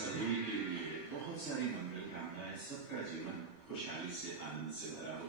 सभी के लिए बहुत सारी मंगल कामनाएं, सबका जीवन खुशहाली से आनंद से भरा हो।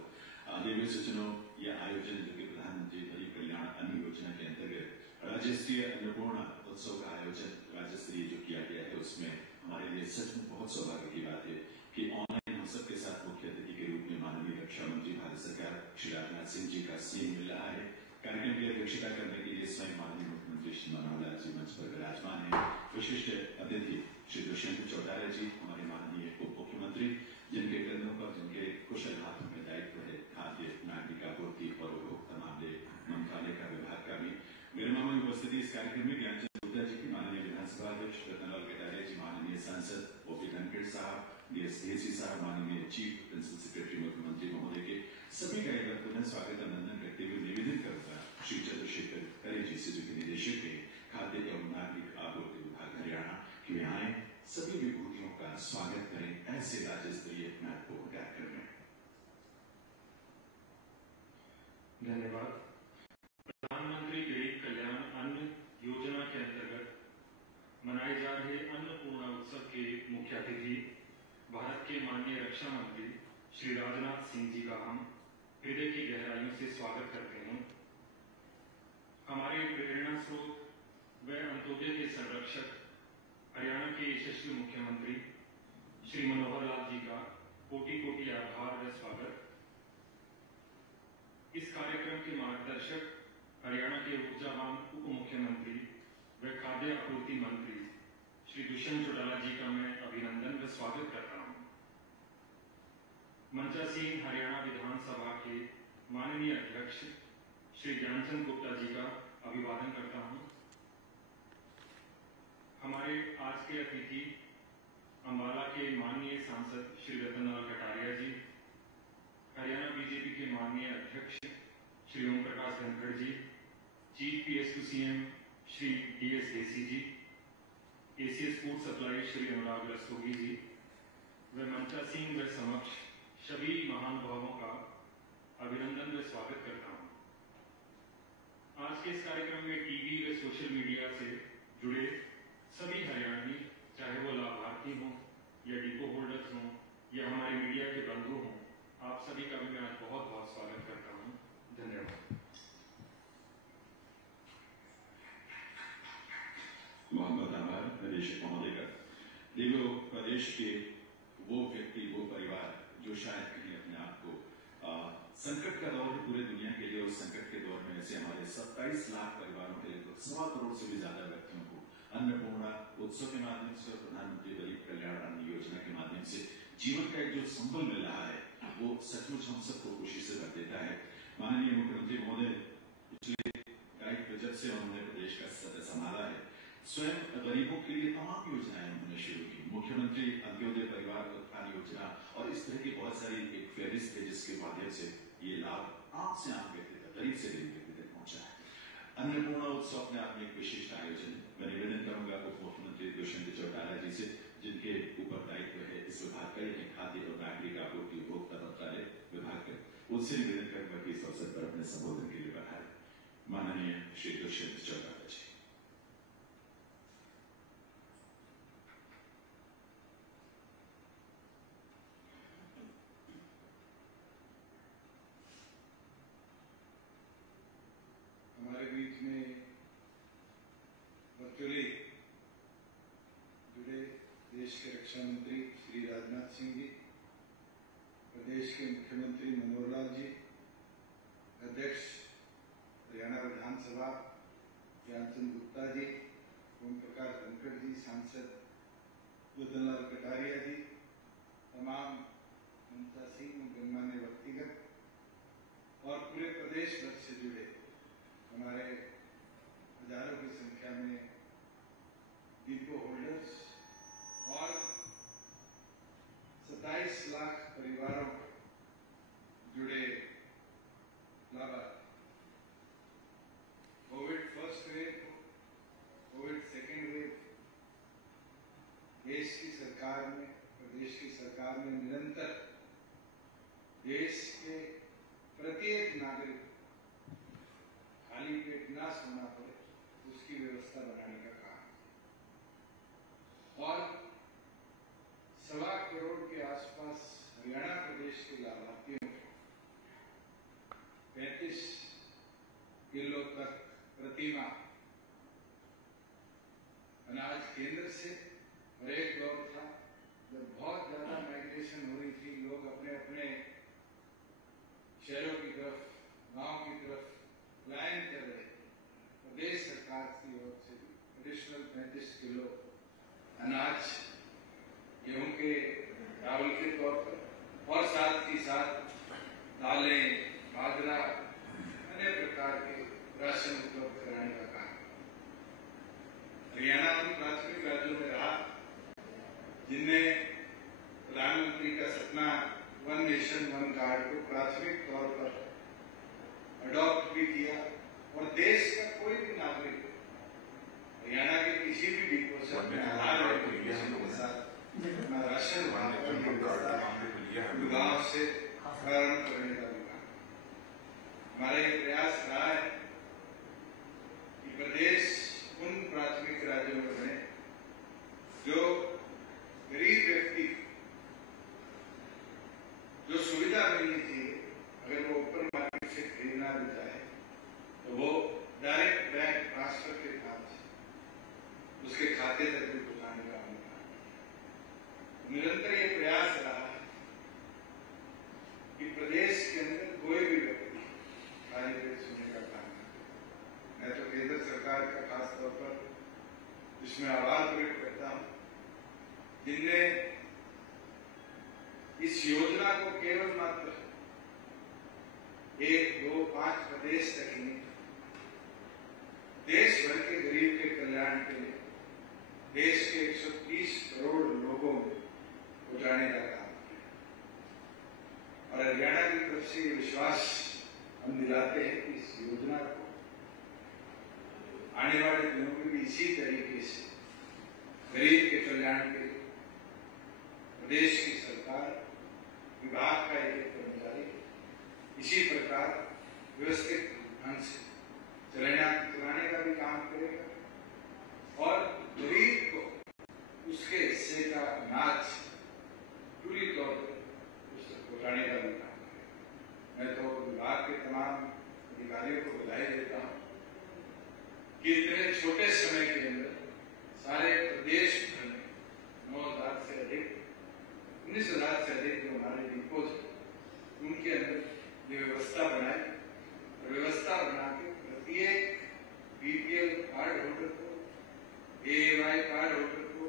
देवी सूचनों यह आयोजन जो कि प्रधानमंत्री गरीब कल्याण अन्न योजना के अंतर्गत राज्य स्तरीय अन्नपूर्णा उत्सव का आयोजन राज्य स्तरीय जो किया गया है, उसमें हमारे लिए सच में बहुत सौभाग्य की बात है कि ऑनलाइन हम सबके साथ मुख्य अतिथि के रूप में माननीय रक्षा मंत्री भारत सरकार श्री राजनाथ सिंह जी का स्नेह मिल रहा है। कार्यक्रम की अध्यक्षता करने के लिए स्वयं माननीय मुख्यमंत्री श्री मनोहर लाल जी मंच पर विराजमान है। विशिष्ट अतिथि श्री दुष्यंत चौटाला जी, हमारे माननीय उप मुख्यमंत्री, जिनके कंधों पर जिनके कुशल हाथों में दायित्व है खाद्य नागरिक आपूर्ति और उपभोक्ता मामले मंत्रालय का विभाग का भी। मेरे मामा की उपस्थिति इस कार्यक्रम में ज्ञानचंद गुप्ता जी की, माननीय विधानसभा अध्यक्ष रतनलाल कटारिया जी, माननीय सांसद ओपी धनखड़ साहब, डीएससी साहब, माननीय चीफ प्रिंसिपल सेक्रेटरी मुख्यमंत्री महोदय के सभी का एक बार पुनः स्वागत अभिनंदन करते हुए निवेदन करूंगा श्री चंद्रशेखर करे जी से, जो कि निदेशक है खाद्य एवं नागरिक आपूर्ति विभाग हरियाणा, कि वे आए सभी विभूतियों का स्वागत करें ऐसे राज्य स्तरीय महत्वपूर्ण कार्यक्रम में। धन्यवाद। प्रधानमंत्री गरीब कल्याण अन्न योजना के अंतर्गत मनाए जा रहे अन्नपूर्णा उत्सव के मुख्य अतिथि भारत के माननीय रक्षा मंत्री श्री राजनाथ सिंह जी का हम हृदय की गहराइयों से स्वागत करते हैं। हमारे प्रेरणा स्रोत व अंत्योदय के संरक्षक हरियाणा के यशस्वी मुख्यमंत्री श्री मनोहर लाल जी का कोटि कोटि आभार व स्वागत। इस कार्यक्रम के मार्गदर्शक हरियाणा के ऊर्जावान उप मुख्यमंत्री व खाद्य आपूर्ति मंत्री श्री दुष्यंत चौटाला जी का मैं अभिनंदन व स्वागत करता हूं। मंचासीन हरियाणा विधानसभा के माननीय अध्यक्ष श्री ज्ञानचंद गुप्ता जी का अभिवादन करता हूं। हमारे आज के अतिथि अंबाला के माननीय सांसद श्री रतनलाल कटारिया जी, हरियाणा बीजेपी के माननीय अध्यक्ष श्री ओम प्रकाश धनखड़ जी, चीफ PSQCM श्री DS देसी जी, ACS food supply Shri Anurag Rastogi जी व मंचासीन व समक्ष सभी महानुभावों का अभिनंदन व स्वागत करता हूं। आज के इस कार्यक्रम में टीवी व सोशल मीडिया से जुड़े सभी हरियाणवी, चाहे वो लाभार्थी हों या डिपो होल्डर्स हों या हमारे मीडिया के बंधु हों, आप सभी का भी मैं आज बहुत बहुत स्वागत करता हूं। धन्यवाद। बहुत बहुत आभार निदेशक महोदय का। देखो, प्रदेश के वो व्यक्ति, वो परिवार जो शायद कहीं अपने आप को संकट का दौर है पूरे दुनिया के लिए, उस संकट के दौर में ऐसे हमारे 27 लाख परिवारों के लगभग 1.25 करोड़ से भी ज्यादा व्यक्तियों को अन्नपूर्णा उत्सव के माध्यम से और प्रधानमंत्री गरीब कल्याण अन्न योजना के माध्यम से जीवन का एक जो संबल मिल रहा है, वो सचमुच हम सबको खुशी से भर देता है। माननीय मुख्यमंत्री महोदय पिछले कई बजट से उन्होंने प्रदेश का सत्ता संभाला है, स्वयं गरीबों के लिए तमाम योजनाएं उन्होंने शुरू की। मुख्यमंत्री अंत्योदय परिवार उत्थान योजना और इस तरह की बहुत सारी एक फेरिस्त है जिसके माध्यम से ये लाभ आम से आम व्यक्ति तक, गरीब से गरीब व्यक्ति तक पहुंचा है। अन्नपूर्णा उत्सव अपने आप में एक विशिष्ट आयोजन। मैं निवेदन करूंगा उप मुख्यमंत्री दुष्यंत चौटाला जी से, जिनके ऊपर दायित्व है इस विभाग का, यानी खाद्य और नागरिक आपूर्ति उपभोक्ता मंत्रालय विभाग का, उनसे निवेदन करूंगा कि इस अवसर पर अपने संबोधन के लिए बढ़ाए। माननीय श्री दुष्यंत चौटाला जी। हमारे बीच में वर्चुअली जुड़े देश के रक्षा मंत्री श्री राजनाथ सिंह जी, प्रदेश के मुख्यमंत्री मनोहर लाल जी, अध्यक्ष हरियाणा विधानसभा ज्ञानचंद गुप्ता जी, ओम प्रकाश धनखड़ जी, सांसद रतनलाल कटारिया जी, तमाम मंचासीन गणमान्य व्यक्तिगत और पूरे प्रदेश भर से जुड़े हमारे हजारों की संख्या में डिपो होल्डर्स और 27 लाख परिवारों जुड़े लाभार्थी। Covid first wave, Covid second wave, देश की सरकार ने, प्रदेश की सरकार ने निरंतर देश के प्रत्येक नागरिक खाली पेट ना सोना पड़े उसकी व्यवस्था बनाने का काम। और अनाज केंद्र से, और एक दौर था जब बहुत ज्यादा माइग्रेशन हो रही थी, लोग अपने अपने शहरों की तरफ, गांव की तरफ पलायन कर रहे थे। प्रदेश सरकार की ओर से एडिशनल 35 किलो अनाज गेहूं के चावल के तौर पर और साथ ही साथ दालें, बाजरा, अन्य प्रकार के राशन उपलब्ध कराने का काम। हरियाणा उन प्राथमिक राज्यों में रहा जिनमें प्रधानमंत्री का सपना वन नेशन वन कार्ड को प्राथमिक तौर पर अडॉप्ट भी किया, और देश का कोई भी नागरिक हरियाणा के किसी भी डिपो से अपने आधार एप्लीकेशन के साथ अपना राशन गांव से प्रारंभ करने का भी काम। हमारा ये प्रयास रहा है कि प्रदेश उन प्राथमिक राज्यों में बने जो गरीब व्यक्ति जो सुविधा मिलनी चाहिए, अगर वो ओपन मार्केट से खरीदना भी चाहे तो वो डायरेक्ट बैंक ट्रांसफर के काम से उसके खाते तक भी पहुंचाने का मौका। निरंतर ये प्रयास रहा है कि प्रदेश के अंदर कोई भी व्यक्ति खाली पेट सोने का काम न करे। मैं तो केंद्र सरकार का खास तौर पर इसमें आभार प्रकट करता हूं जिनने इस योजना को केवल मात्र 1, 2, 5 प्रदेश तक ही नहीं, देश भर के गरीब के कल्याण के लिए देश के 130 करोड़ लोगों में पहुंचाने का काम किया। और हरियाणा की तरफ से ये विश्वास हम दिलाते हैं कि इस योजना को आने वाले दिनों में भी इसी तरीके से गरीब के कल्याण के लिए प्रदेश की सरकार, विभाग का एक कर्मचारी इसी प्रकार व्यवस्थित ढंग से चलाने का भी काम करेगा, और गरीब को उसके हिस्से का अनाज पूरी तौर पर उस तक पहुंचाने का भी काम करेगा। मैं तो विभाग के तमाम अधिकारियों को बधाई देता हूं कि इतने छोटे समय के अंदर सारे प्रदेश भर में 9,000 से अधिक, 19,000 से अधिक जो हमारे डिपोज हैं उनके अंदर ये व्यवस्था बनाई, और व्यवस्था बना के प्रत्येक बीपीएल कार्ड होल्डर को, एएवाई कार्ड होल्डर को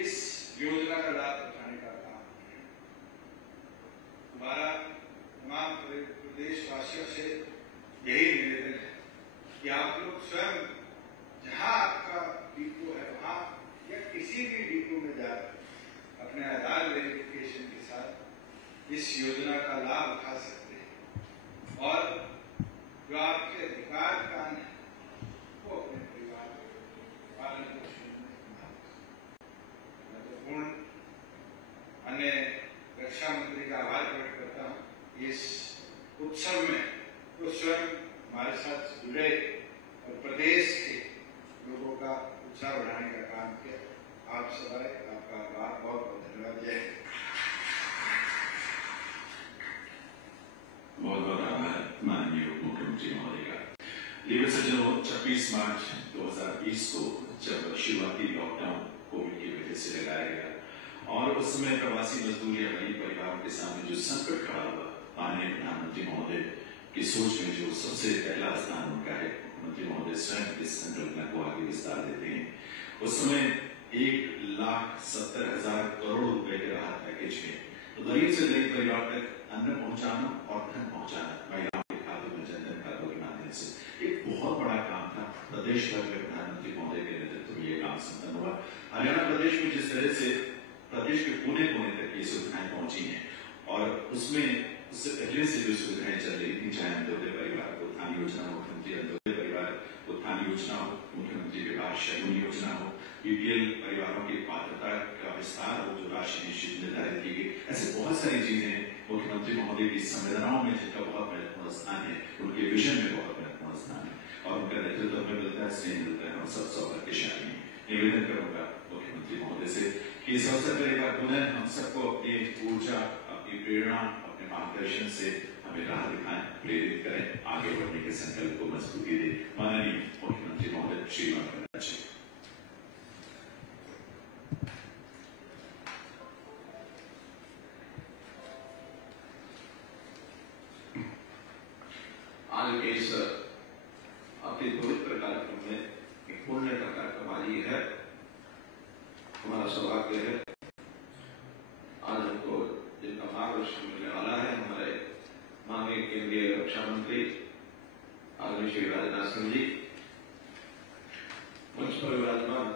इस योजना का लाभ पहुंचाने का काम किया। हमारा तमाम प्रदेशवासियों से यही निवेदन है कि आप लोग स्वयं जहां आपका डिपो है वहां या किसी भी डिपो में जाकर अपने आधार वेरिफिकेशन के साथ इस योजना का लाभ उठा सकते हैं, और जो आपके अधिकार का है वो अपने परिवार पालन पोषण में महत्वपूर्ण। अन्य रक्षा मंत्री का आभार व्यक्त करता हूँ इस उत्सव में तो स्वयं हमारे साथ जुड़े और प्रदेश के लोगों का उत्साह बढ़ाने का काम किया। आप सभी आपका आभार, बहुत बहुत धन्यवाद। जय हिंद। बहुत बहुत आभार माननीय उप मुख्यमंत्री महोदय का। लेकिन सज्जनों, 26 मार्च 2020 को जब शुरुआती लॉकडाउन कोविड की वजह से लगाया गया और उस समय प्रवासी मजदूर या गरीब परिवारों के सामने जो संकट खड़ा हुआ, माननीय प्रधानमंत्री महोदय की सोच में जो सबसे पहला स्थान उनका है, मुख्यमंत्री महोदय स्वयं इस संकल्पना को आगे विस्तार देते हैं। उस समय 1,70,000 करोड़ रुपए के राहत पैकेज में तो गरीब से गरीब परिवार तक अन्न पहुंचाना और धन पहुंचाना महिलाओं के खातों में, जनधन खातों के माध्यम से एक बहुत बड़ा काम था। प्रदेश भर में प्रधानमंत्री महोदय के नेतृत्व में यह काम संपन्न हुआ। हरियाणा प्रदेश में जिस तरह से प्रदेश के कोने कोने तक ये सुविधाएं पहुंची हैं, और उसमें उससे पहले से जो सुविधाएं चल रही थी, चाहे अंत्योदय परिवार उत्थान योजना, मुख्यमंत्री अंत्योदय परिवार उत्थान योजना हो, मुख्यमंत्री विवाह शगुन योजना हो, बीपीएल परिवारों की पात्रता का विस्तार हो, जो राशि निश्चित निर्धारित की गई, ऐसे बहुत सारी चीजें मुख्यमंत्री महोदय की संवेदनाओं में जिनका बहुत महत्वपूर्ण स्थान है, उनके विजन में बहुत महत्वपूर्ण स्थान है, और उनका नेतृत्व में मिलता है, स्नेह मिलता है, और सब सौभाग्यशाली है। निवेदन करूंगा मुख्यमंत्री महोदय से कि इस अवसर पर एक बार पुनः हम सबको अपनी ऊर्जा, अपनी प्रेरणा, अपने मार्गदर्शन से हमें राह दिखाएं, प्रेरित करें, आगे बढ़ने के संकल्प को मजबूती दे। माननीय मुख्यमंत्री महोदय श्री हमारा सौभाग्य है आज हमको जिनका मार्गदर्शन मिलने वाला है, हमारे माननीय केंद्रीय रक्षा मंत्री आदरणीय श्री राजनाथ सिंह जी, मंच पर विराजमान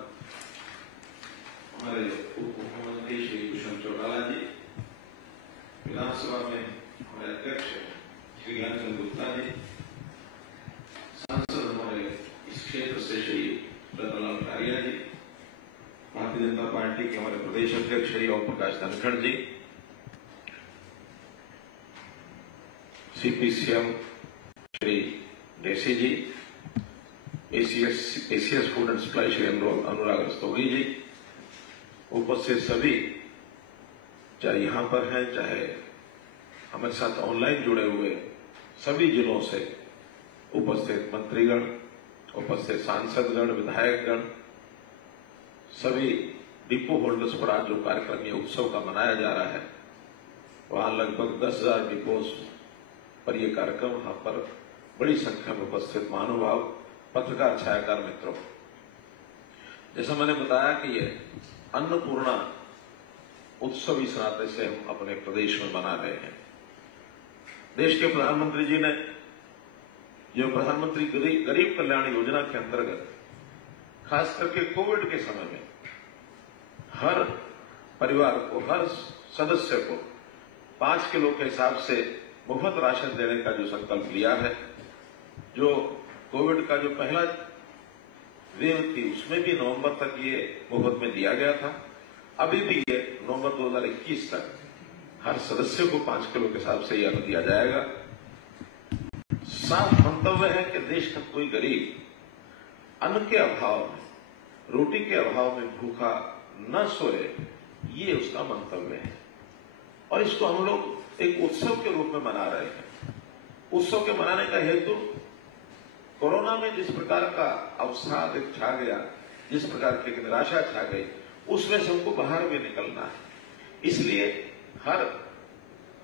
हमारे उप मुख्यमंत्री श्री दुष्यंत चौटाला जी, विधानसभा में हमारे अध्यक्ष श्री ज्ञानचंद गुप्ता जी, सांसद हमारे इस क्षेत्र से श्री रतनलाल कटारिया जी, भारतीय जनता पार्टी के हमारे प्रदेश अध्यक्ष Shri Om Prakash Dhankhar ji, CPCM Shri Dessi ji, ACS food and supply Shri Anurag Rastogi ji, उपस्थित सभी, चाहे यहां पर हैं चाहे हमारे साथ ऑनलाइन जुड़े हुए सभी जिलों से उपस्थित मंत्रीगण, उपस्थित सांसदगण, विधायकगण, सभी डिपो होल्डर्स पर आज जो कार्यक्रम ये उत्सव का मनाया जा रहा है, वहां लगभग 10,000 डिपोज पर यह कार्यक्रम, वहां पर बड़ी संख्या में उपस्थित महानुभाव, पत्रकार, छायाकार मित्रों, जैसा मैंने बताया कि ये अन्नपूर्णा उत्सव इस नाते से हम अपने प्रदेश में मना रहे हैं। देश के प्रधानमंत्री जी ने जो प्रधानमंत्री गरीब कल्याण योजना के अंतर्गत खास करके कोविड के समय में हर परिवार को, हर सदस्य को 5 किलो के हिसाब से मुफ्त राशन देने का जो संकल्प लिया है, जो कोविड का जो पहला वेव थी उसमें भी नवंबर तक ये मुफ्त में दिया गया था, अभी भी ये नवंबर 2021 तक हर सदस्य को 5 किलो के हिसाब से यह दिया जाएगा। साफ मंतव्य है कि देश का कोई गरीब अन्न के अभाव में, रोटी के अभाव में भूखा न सोए, ये उसका मंतव्य है और इसको हम लोग एक उत्सव के रूप में मना रहे हैं। उत्सव के मनाने का हेतु कोरोना में जिस प्रकार का अवसाद छा गया, जिस प्रकार की निराशा छा गई, उसमें से हमको बाहर भी निकलना है। इसलिए हर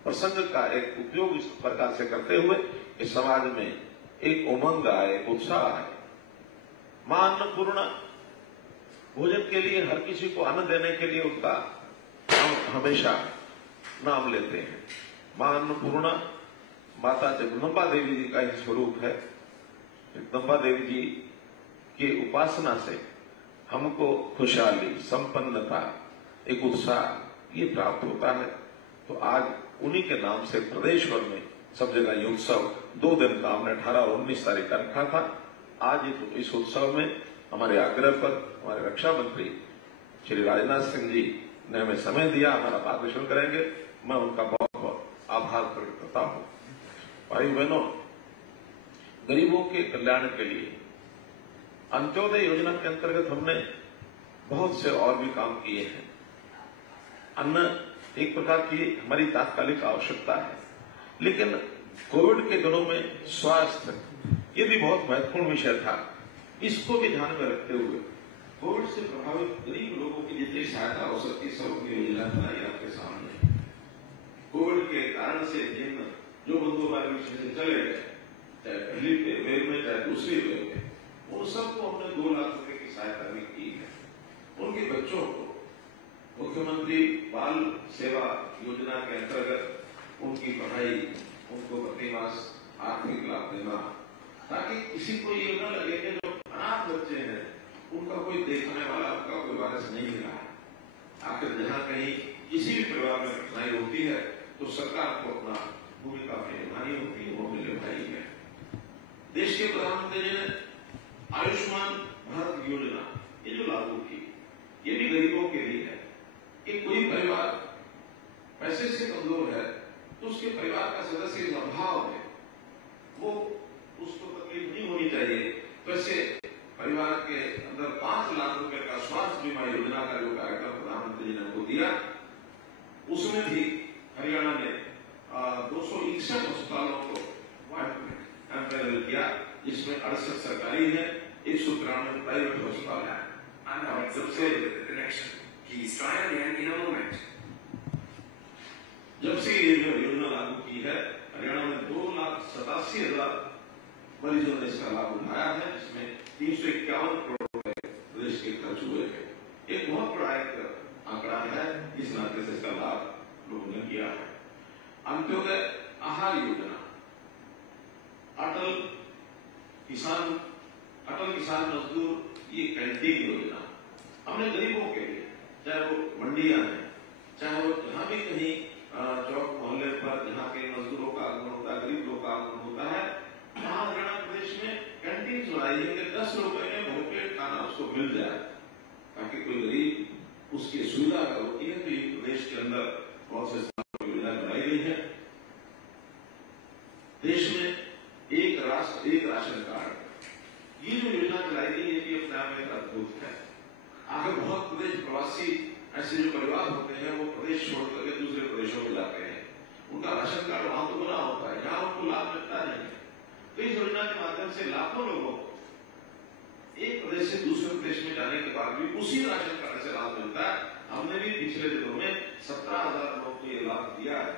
प्रसंग का एक उपयोग इस प्रकार से करते हुए कि समाज में एक उमंग आए, एक उत्साह आए। मां अन्नपूर्णा, भोजन के लिए हर किसी को अन्न देने के लिए उनका हम हमेशा नाम लेते हैं। मां अन्नपूर्णा माता जगदम्बा देवी जी का ही स्वरूप है। जगदम्बा देवी जी की उपासना से हमको खुशहाली, संपन्नता, एक उत्साह ये प्राप्त होता है। तो आज उन्हीं के नाम से प्रदेश भर में सब जगह ये उत्सव 2 दिन का हमने 18 और 19 तारीख का रखा था। आज इस उत्सव में हमारे आग्रह पर हमारे रक्षा मंत्री श्री राजनाथ सिंह जी ने हमें समय दिया, हमारा मार्गदर्शन करेंगे। मैं उनका बहुत बहुत आभार प्रकट करता हूं। भाई बहनों, गरीबों के कल्याण के लिए अंत्योदय योजना के अंतर्गत हमने बहुत से और भी काम किए हैं। अन्न एक प्रकार की हमारी तात्कालिक आवश्यकता है, लेकिन कोविड के दिनों में स्वास्थ्य ये भी बहुत महत्वपूर्ण विषय था। इसको भी ध्यान में रखते हुए कोविड से प्रभावित गरीब लोगों की जितनी सहायता हो सकती है, सब अपनी योजना बनाई आपके सामने। कोविड के कारण से जिन जो बंधु हमारे बीच से चले गए, चाहे पहली वेव में चाहे दूसरी वेव में, उन सबको हमने 2 लाख रुपए की सहायता भी की है। उनके बच्चों को मुख्यमंत्री बाल सेवा योजना के अंतर्गत उनकी पढ़ाई, उनको प्रति मास आर्थिक लाभ देना, ताकि किसी को ये न लगे कि जो अनाथ बच्चे हैं उनका कोई देखने वाला, उनका कोई वारिस नहीं मिला है। आखिर जहां कहीं किसी भी परिवार में कठिनाई होती है तो सरकार को अपना भूमिका निभानी होती है, वो निभाई है। देश के प्रधानमंत्री जी ने आयुष्मान भारत योजना ये जो लागू की, ये भी गरीबों के लिए है कि कोई परिवार पैसे से कमजोर है तो उसके परिवार का सदस्य इस अभाव में वो उसको तकलीफ नहीं होनी चाहिए। वैसे परिवार के अंदर 5 लाख रुपए का स्वास्थ्य बीमा योजना का जो कार्यक्रम प्रधानमंत्री जी ने हमको दिया, उसमें भी हरियाणा ने 261 अस्पतालों को पैनल किया, जिसमें 68 सरकारी है, 193 प्राइवेट अस्पताल है। जब से ये योजना लागू की है, हरियाणा में 2,87,000 मरीजों ने इसका लाभ उठाया है, जिसमें 351 करोड़ रुपए प्रदेश के खर्च हुए हैं। एक बहुत बड़ा एक एक आंकड़ा है, इस नाते से इसका लाभ लोगों ने किया है। अंत्योदय आहार योजना, अटल किसान मजदूर ये कैंटीन योजना हमने गरीबों के लिए, चाहे वो मंडियां हैं, चाहे वो जहां भी कहीं चौक मोहल्ले पर जहाँ के मजदूरों का आगमन होता है, गरीब लोग का आगमन होता है, वहां हरियाणा प्रदेश में कैंटीन बनाई है कि 10 रुपए में भरपेट खाना उसको मिल जाए, ताकि कोई गरीब उसकी सुविधा होती है। तो ये प्रदेश के अंदर बहुत से योजना बनाई गई है। देश में एक राष्ट्र एक राशन कार्ड, ये जो योजना चलाई गई है ये अपने आप में एक अद्भुत है। आगे बहुत प्रदेश प्रवासी ऐसे जो परिवार होते हैं वो प्रदेश छोड़ करके दूसरे प्रदेशों में जाते हैं, उनका राशन कार्ड वहां तो बना होता है, यहाँ उनको लाभ मिलता नहीं है। तो इस योजना के माध्यम से लाखों लोगों को एक प्रदेश से दूसरे प्रदेश में जाने के बाद भी उसी राशन कार्ड से लाभ मिलता है। हमने भी पिछले दिनों में 17,000 लोगों को ये लाभ दिया है,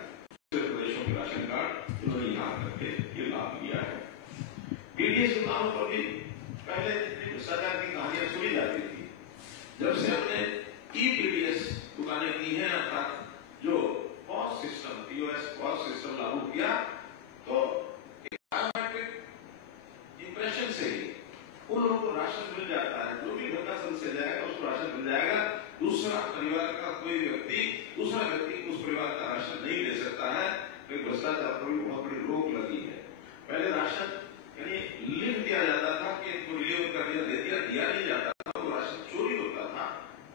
दूसरे प्रदेशों के राशन कार्ड जिन्होंने यहाँ करके ये लाभ लिया है। पीडीएस दुकानों पर भी पहले भ्रष्टाचार की कहानियां सुनी जाती थी, जब से हमने ई-पीडीएस दुकानें की हैं, अर्थात जो POS system POS POS system लागू किया, तो एक बायोमेट्रिक इंप्रेशन से ही उन लोगों को राशन मिल जाता है। जो भी घर का सदस्य जाएगा उसको राशन मिल जाएगा। दूसरा परिवार का कोई व्यक्ति दूसरा व्यक्ति उस परिवार का राशन नहीं ले सकता है। तो भ्रष्टाचार पर भी बहुत बड़ी रोक लगी है। पहले राशन यानी लिख दिया जाता था कि इनको डिलीवर कर दिया, दे दिया नहीं जाता था, वो राशन चोरी होता था।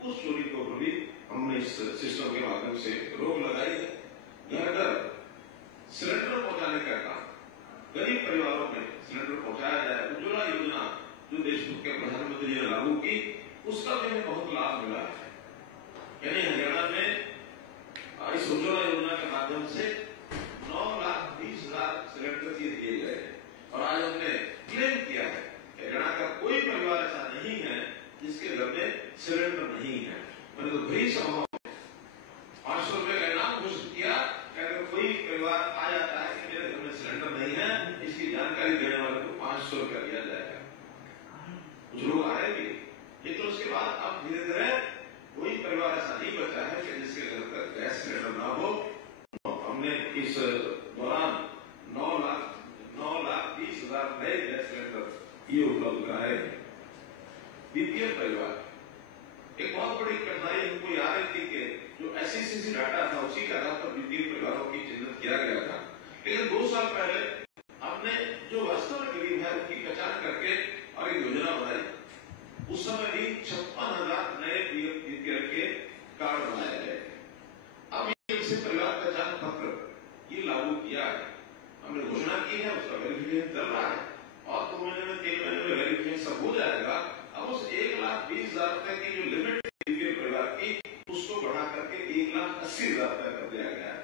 उस चोरी को भी हमने इस सिस्टम के माध्यम से रोक लगाई है। घर घर सिलेंडर पहुंचाने का काम, गरीब परिवारों में सिलेंडर पहुंचाया जाए। उज्ज्वला योजना जो देशमुख के प्रधानमंत्री ने लागू की, उसका भी हमें बहुत लाभ मिला है। यानी हरियाणा में इस उज्ज्वला योजना के माध्यम से 9,20,000 सिलेंडर दिए गए और आज हमने क्लेम किया है हरियाणा का कोई परिवार ऐसा नहीं है जिसके घर में सिलेंडर नहीं है। मैंने तो भरी सभाओं में 500 रुपए का इनाम घोषित किया कि अगर कोई परिवार आ जाता है कि मेरे घर में सिलेंडर नहीं है, इसकी जानकारी देने वाले को 500 रुपया दिया जाएगा। कुछ लोग आए भी, लेकिन उसके बाद अब धीरे धीरे कोई परिवार ऐसा नहीं बचा है कि जिसके घर पर गैस सिलेंडर ना हो। हमने इस दौरान 9,20,000 नए गैस सिलेंडर ये उपलब्ध कराए। बीपीएल परिवार एक बहुत बड़ी कठिनाई हमको याद है थी कि जो एससीसी डाटा था उसी के आधार पर बीपीएल परिवारों की चिन्हित किया गया था। लेकिन 2 साल पहले हमने जो वास्तव में गरीब है उनकी पहचान करके और एक योजना बनाई। उस समय भी 56,000 नए बीपीएल के कार्ड बनाए गए। अब इनसे परिवार पहचान पत्र ये लागू किया है, हमने घोषणा की है, उसका वेरिफिकेशन चल रहा है और 2 महीने में 3 महीने में वेरिफिकेशन सब हो जाएगा। अब उस 1,20,000 रुपए की जो लिमिट बीपीएल परिवार की उसको बढ़ा करके 1,80,000 रुपए कर दिया गया है।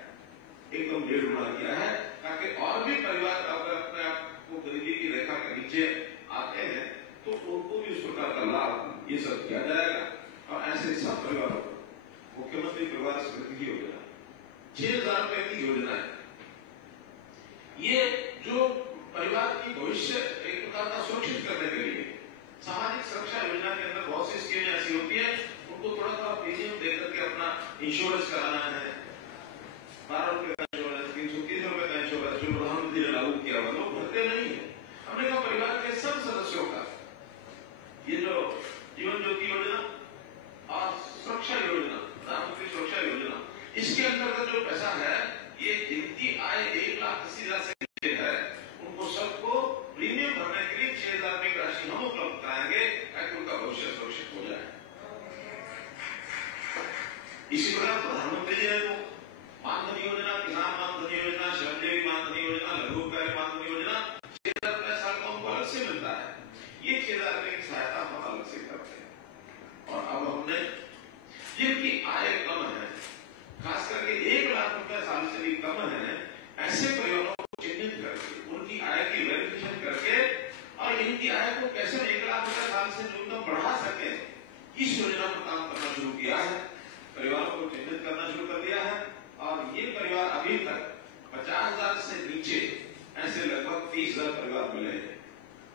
एकदम 1.5 गुना किया है, ताकि और भी परिवार अगर अपने आप को गरीबी की रेखा के नीचे आते हैं तो उनको भी उस प्रकार का लाभ ये सब किया जाएगा। और ऐसे सब परिवारों को मुख्यमंत्री परिवार समृद्धि योजना 6,000 रुपए की योजना है। ये जो परिवार की भविष्य एक प्रकार का सुरक्षित करने के लिए सामाजिक सुरक्षा योजना के अंदर बहुत सी स्कीमें ऐसी होती है, उनको थोड़ा सा प्रीमियम देकर के अपना इंश्योरेंस कराना है। 12 रुपए का इंश्योरेंस, 330 रुपए का इंश्योरेंस जो प्रधानमंत्री ने लागू किया हुआ, लोग भरते नहीं है। हमने कहा परिवार के सब सदस्यों का ये जो जीवन ज्योति योजना और सुरक्षा योजना, प्रधानमंत्री सुरक्षा योजना, इसके अंतर्गत जो पैसा है ये जिनकी आय 1,80,000 से नीचे है उनको सबको प्रीमियम भरने के लिए 6,000 रुपए की राशि हम उपलब्ध कराएंगे ताकि उनका भविष्य सुरक्षित हो जाए। इसी प्रकार प्रधानमंत्री जी ने मानधन योजना, किसान मानधन योजना, श्रमजीवी मानधन योजना, लघु व्यापारी मानधन योजना 6,000 रुपए साल को हमको अलग से मिलता है। ये 6,000 रुपए की सहायता हम अलग से करते हैं। और अब हमने जिनकी आय कम है, खास करके 1,00,000 रुपए साल से भी कम है, ऐसे परिवारों को चिन्हित करके उनकी आय की वेरिफिकेशन करके और इनकी आय को कैसे 1,00,000 रुपए साल से न्यूनतम बढ़ा सके, इस योजना पर काम करना शुरू किया है। परिवारों को चिन्हित करना शुरू कर दिया है और ये परिवार अभी तक 50,000 से नीचे ऐसे लगभग 30,000 परिवार मिले हैं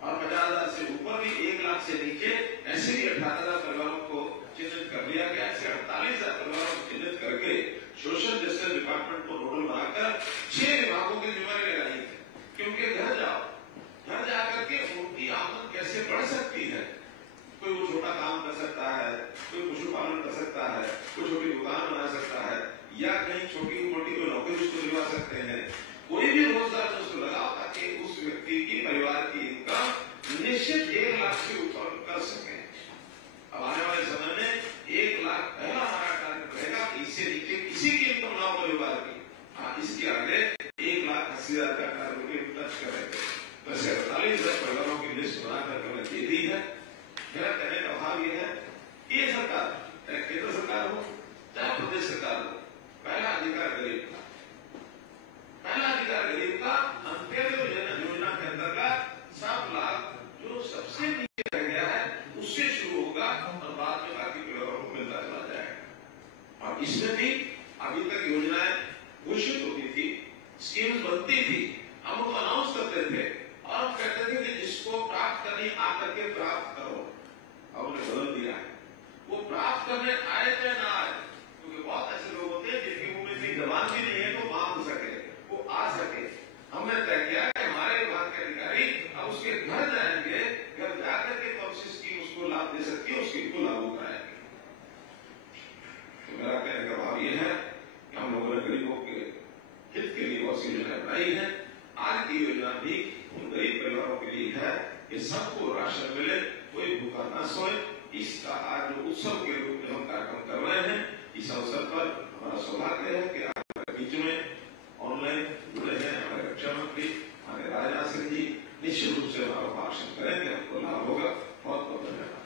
और 50,000 से ऊपर भी 1,00,000 से नीचे ऐसे भी 18,000 परिवारों को चिन्हित कर लिया गया। ऐसे 48 छोटी छोटी दुकान बना सकता है या कहीं छोटी मोटी कोई नौकरी उसको दिलवा सकते हैं, कोई भी रोजगार उसको लगाओ ताकि उस व्यक्ति की परिवार की इनकम निश्चित 1 लाख से ऊपर कर सके। अब आने वाले समय में 1 लाख पहला हमारा टारगेट रहेगा, इससे नीचे किसी की इनकम ना हो परिवार की। इसके आगे 1,80,000 का टारगेट टच करेंगे। वैसे 48 परिवारों की लिस्ट बनाकर मैंने दे दी है। मेरा कहने का भाव यह है, ये सरकार चाहे केंद्र सरकार हो चाहे प्रदेश सरकार हो, पहला अधिकार गरीब का, पहला अधिकार गरीब का। अंत्योदय योजना के अंतर्गत 7 लाख जो सबसे नीचे रह गया है उससे शुरू होगा और बाद में बाकी परिवारों को मिलता चला जाएगा। और इसमें भी अभी तक योजनाएं घोषित होती थी, स्कीम्स बनती थी, हम उनको अनाउंस करते थे और हम कहते थे कि जिसको प्राप्त करनी आकर के प्राप्त करो। अब उन्हें बदल दिया है, वो प्राप्त करने आए चाहे ना आए, क्योंकि बहुत ऐसे लोग होते हैं जिनकी मुंह में इतनी जबान भी नहीं है तो मांग सके, वो आ सके। हमने तय किया कि हमारे विभाग के अधिकारी अब उसके घर जाएंगे, घर जाकर के कौन सी स्कीम उसको लाभ दे सकती है उसकी को लागू कराएंगे। तो मेरा कहने का भाव यह है कि हम लोगों ने गरीबों के हित के लिए बहुत सी योजनाएं बनाई है। आज की योजना भी उन गरीब परिवारों के लिए है कि सबको राशन मिले, कोई भूखा न सोए। इसका आज जो उत्सव के रूप में हम कार्यक्रम कर रहे हैं, इस अवसर पर हमारा सौभाग्य है कि आपके बीच में ऑनलाइन जुड़े हैं हमारे रक्षा मंत्री हमारे राजनाथ सिंह जी। निश्चित रूप से हमारा भाषण करेंगे, आपको लाभ होगा। बहुत बहुत धन्यवाद।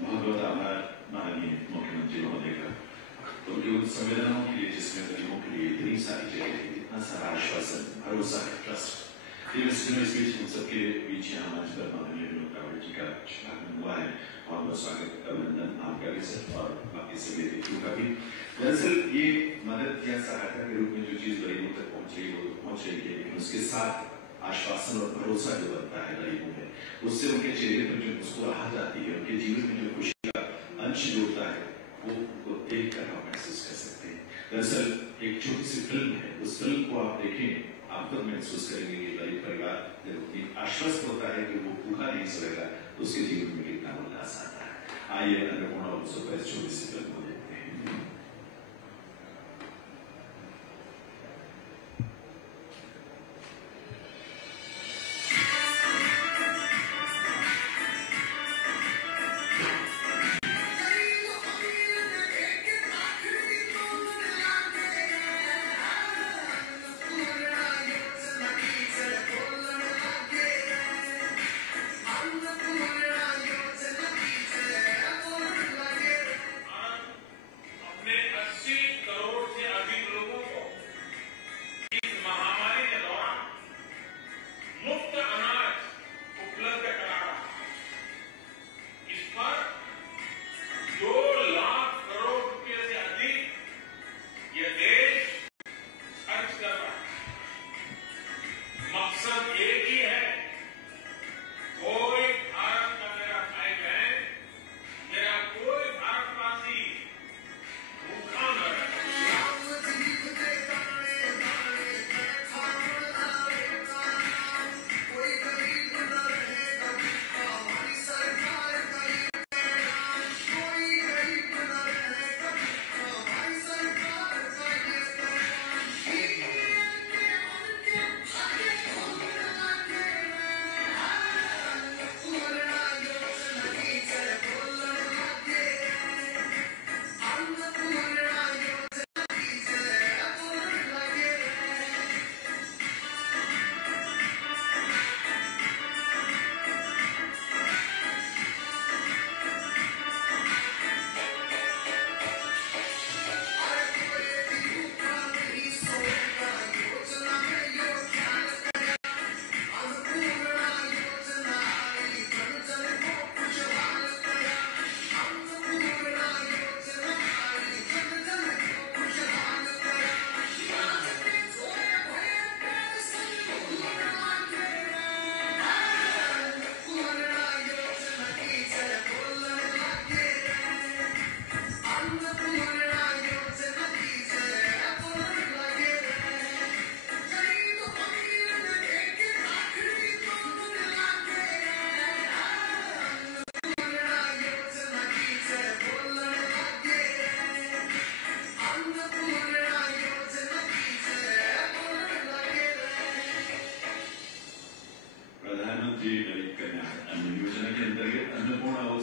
बहुत बहुत आभार माननीय मुख्यमंत्री महोदय का, उनकी उन संवेदनाओं के लिए जिसमें गरीबों के लिए इतनी सारी जगह थी, इतना सारा आश्वासन, भरोसा है, ट्रस्ट। इस बीच उन सबके बीच यहाँ मंच पर माननीय विनोद कावड़े जी का शुभारंभ हुआ है। बहुत बहुत स्वागत, अभिनंदन आपका भी सर और बाकी सभी अतिथियों का भी। दरअसल ये मदद या सहायता के रूप में जो चीज गरीबों तक पहुंच रही है वो पहुंच रही है, लेकिन उसके साथ आश्वासन और भरोसा जो बनता है गरीबों में, उससे उनके चेहरे पर जो मुस्कुराहट आती है, उनके जीवन में जो खुशी का अंश जुड़ता है, वो उनको देख कर आप महसूस कर सकते हैं। दरअसल एक छोटी सी फिल्म है, उस फिल्म को आप देखें, आप खुद महसूस करेंगे कि गरीब परिवार जब आश्वस्त होता है कि वो भूखा नहीं सोएगा तो उसके जीवन में कितना उल्लास आता है। आइए अन्नपूर्णा उत्सव पर इस छोटी सी फिल्म को देखते हैं।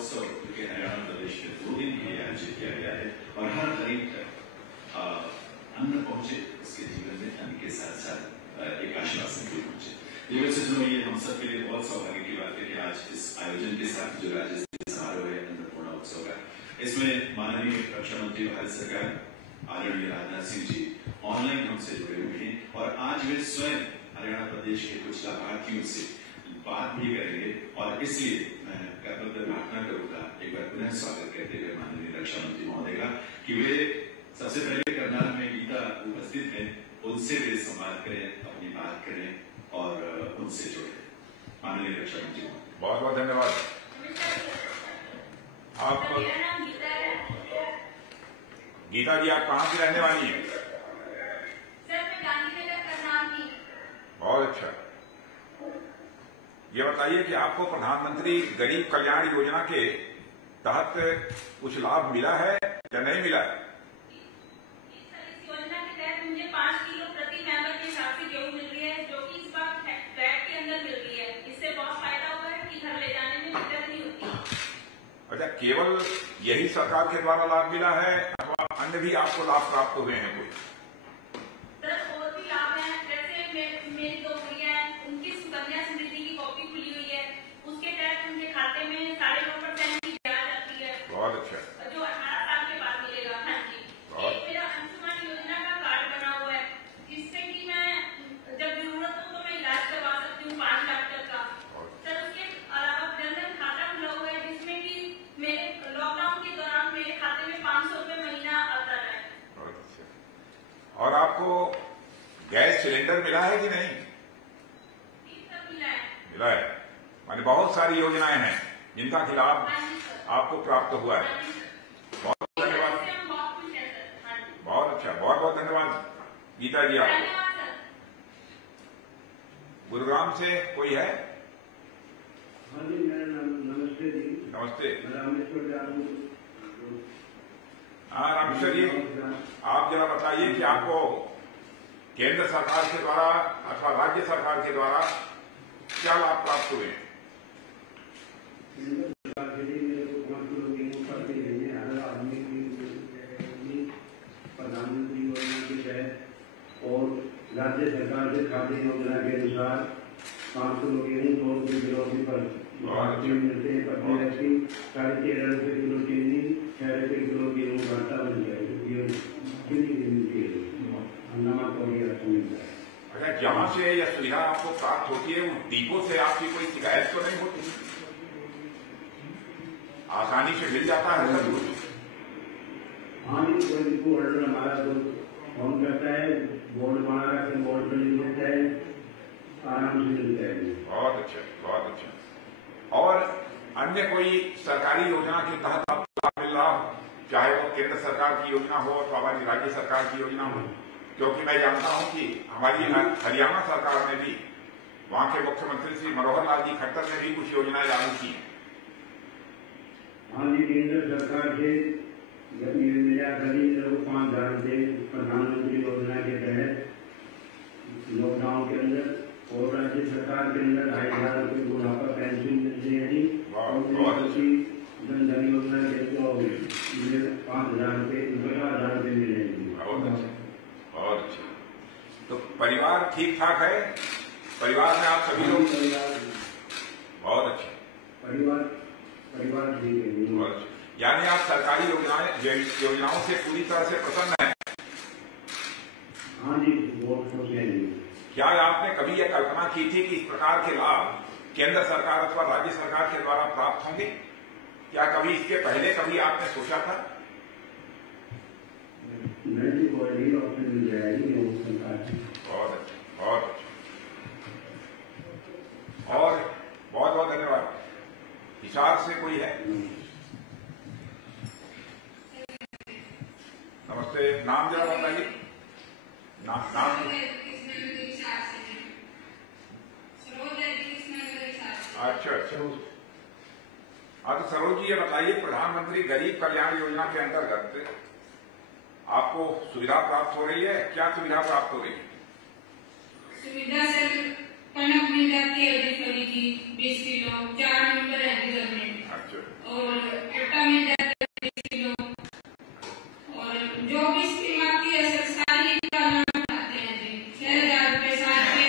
उत्सव के हरियाणा प्रदेश के 2 दिन के लिए आयोजित किया गया है और हर गरीब तक अन्न पहुंचे, उसके जीवन में अन्न के साथ साथ एक आश्वासन भी पहुंचे। ये हम सब के लिए बहुत सौभाग्य की बात है कि आज इस आयोजन के साथ जो राज्य समारोह है अन्नपूर्णा उत्सव का, इसमें माननीय रक्षा मंत्री भारत सरकार आदरणीय राजनाथ सिंह जी ऑनलाइन हमसे जुड़े हुए हैं और आज वे स्वयं हरियाणा प्रदेश के कुछ लाभार्थियों से बात भी करेंगे और इसलिए मैं करबद्ध प्रार्थना करूंगा एक बार पुनः स्वागत करते हुए माननीय रक्षा मंत्री महोदय का कि वे सबसे पहले करनाल में गीता उपस्थित है, उनसे वे संवाद करें, अपनी बात करें और उनसे जुड़े। माननीय रक्षा मंत्री बहुत बहुत धन्यवाद। आप गीता जी, आप कहाँ की रहने वाली हैं? सर, मैं गांधीनगर करनाल की। बहुत अच्छा। ये बताइए कि आपको प्रधानमंत्री गरीब कल्याण योजना के तहत कुछ लाभ मिला है या नहीं मिला है? इस योजना के तहत मुझे 5 किलो प्रति मेंबर के हिसाब से गेहूं मिल रही है, जो कि इस बार फ्लैट के अंदर मिल रही है। इससे बहुत फायदा हुआ है कि घर ले जाने में दिक्कत नहीं होती। अच्छा, केवल यही सरकार के द्वारा लाभ मिला है अथवा अन्य भी आपको लाभ प्राप्त हुए हैं कोई? सर, और भी लाभ है। जैसे मेरी 2 भैया हैं, उनकी सुकन्या समृद्धि की कॉपी खुली हुई है, उसके तहत उनके खाते में 9.5% की ब्याज आती है। बहुत अच्छा। जो 18 साल के बाद मिलेगा। हाँ जी। एक मेरा अंशुमान योजना का कार्ड बना हुआ है, जिससे कि मैं जब जरूरत हो तो मैं इलाज करवा सकती हूँ 5 लाख तक का। सर, उसके अलावा जनधन खाता खुला हुआ है, जिसमें कि मेरे लॉकडाउन के दौरान मेरे खाते में 500 रुपए महीना आता है। और आपको गैस सिलेंडर मिला है कि नहीं? मिला है। मिला है, माने बहुत सारी योजनाएं हैं जिनका लाभ आपको प्राप्त हुआ है। बहुत धन्यवाद। बहुत अच्छा, बहुत बहुत धन्यवाद गीता जी। आप गुरुग्राम से कोई है? हाँ जी, मेरा नाम नमस्ते जी। नमस्ते। रामेश्वर यादव। हाँ रामेश्वर जी, आप जरा बताइए कि आपको केंद्र सरकार के द्वारा अथवा राज्य सरकार के द्वारा क्या लाभ प्राप्त हुए? केंद्र सरकार के लिए मेरे को 5 किलो गेहूं प्रति महीने हर आदमी की प्रधानमंत्री योजना के तहत और राज्य सरकार से खाद्य योजना के अनुसार 5 किलो गेहूं 2 रुपये किलो की मिलते हैं प्रति व्यक्ति। 13.5 रुपये किलो चीनी, 6 रुपये किलो गेहूं घाटा बन जाएगी। अच्छा, जहाँ से यह सुविधा आपको प्राप्त होती है उस डिपो से आपकी कोई शिकायत तो नहीं होती? आसानी से मिल जाता है सब कुछ? हाँ जी, कोई डिपो होल्डर हमारा तो फोन करता है, बोर्ड बना रहा है, बोर्ड पर लिख देता है, आराम से मिलता है। बहुत अच्छा, बहुत अच्छा। और अन्य कोई सरकारी योजना के तहत आपको लाभ मिल रहा हो, चाहे वो केंद्र सरकार की योजना हो अथवा हमारी राज्य सरकार की योजना हो? क्योंकि मैं जानता हूं कि हमारी हरियाणा सरकार ने भी, वहां के मुख्यमंत्री श्री मनोहर लाल जी खट्टर ने भी कुछ योजनाएं लागू की हैं। हाँ जी, केंद्र सरकार से मिला कभी 5,000 रुपये प्रधानमंत्री योजना के तहत लॉकडाउन के अंदर, और राज्य सरकार के अंदर 2,500 रुपये बुढ़ापा पेंशन मिलती है जी। जनधन योजना के तो 5,000 रुपये 50,000 रुपये मिलेंगे। बहुत अच्छा। तो परिवार ठीक ठाक है? परिवार में आप सभी लोग? बहुत अच्छा। परिवार ठीक है। बहुत अच्छा। यानी आप सरकारी योजनाओं से पूरी तरह से प्रसन्न हैं? हाँ जी, बहुत खुश है। क्या आपने कभी यह कल्पना की थी कि इस प्रकार के लाभ केंद्र सरकार अथवा राज्य सरकार के द्वारा प्राप्त होंगे? क्या कभी इसके पहले कभी आपने सोचा था? नहीं, कोई ऑप्शन मिल जाएगी सरकार। बहुत अच्छा, बहुत अच्छा। और बहुत बहुत धन्यवाद। हिसार से कोई है? नमस्ते, नाम जरा बताइए। नाम अच्छा अच्छा। हाँ, तो सरोज जी ये बताइए, प्रधानमंत्री गरीब कल्याण योजना के अंतर्गत आपको सुविधा प्राप्त हो रही है? क्या सुविधा प्राप्त हो रही है? सुविधा सर कनक मिल जाती है, 20 किलो 4 मेंबर रहते घर में। अच्छा। और आटा मिल जाता है 20 किलो, और जो भी स्कीम आती है सर सारी का नाम बताते हैं जी। 6,000 रुपए साल के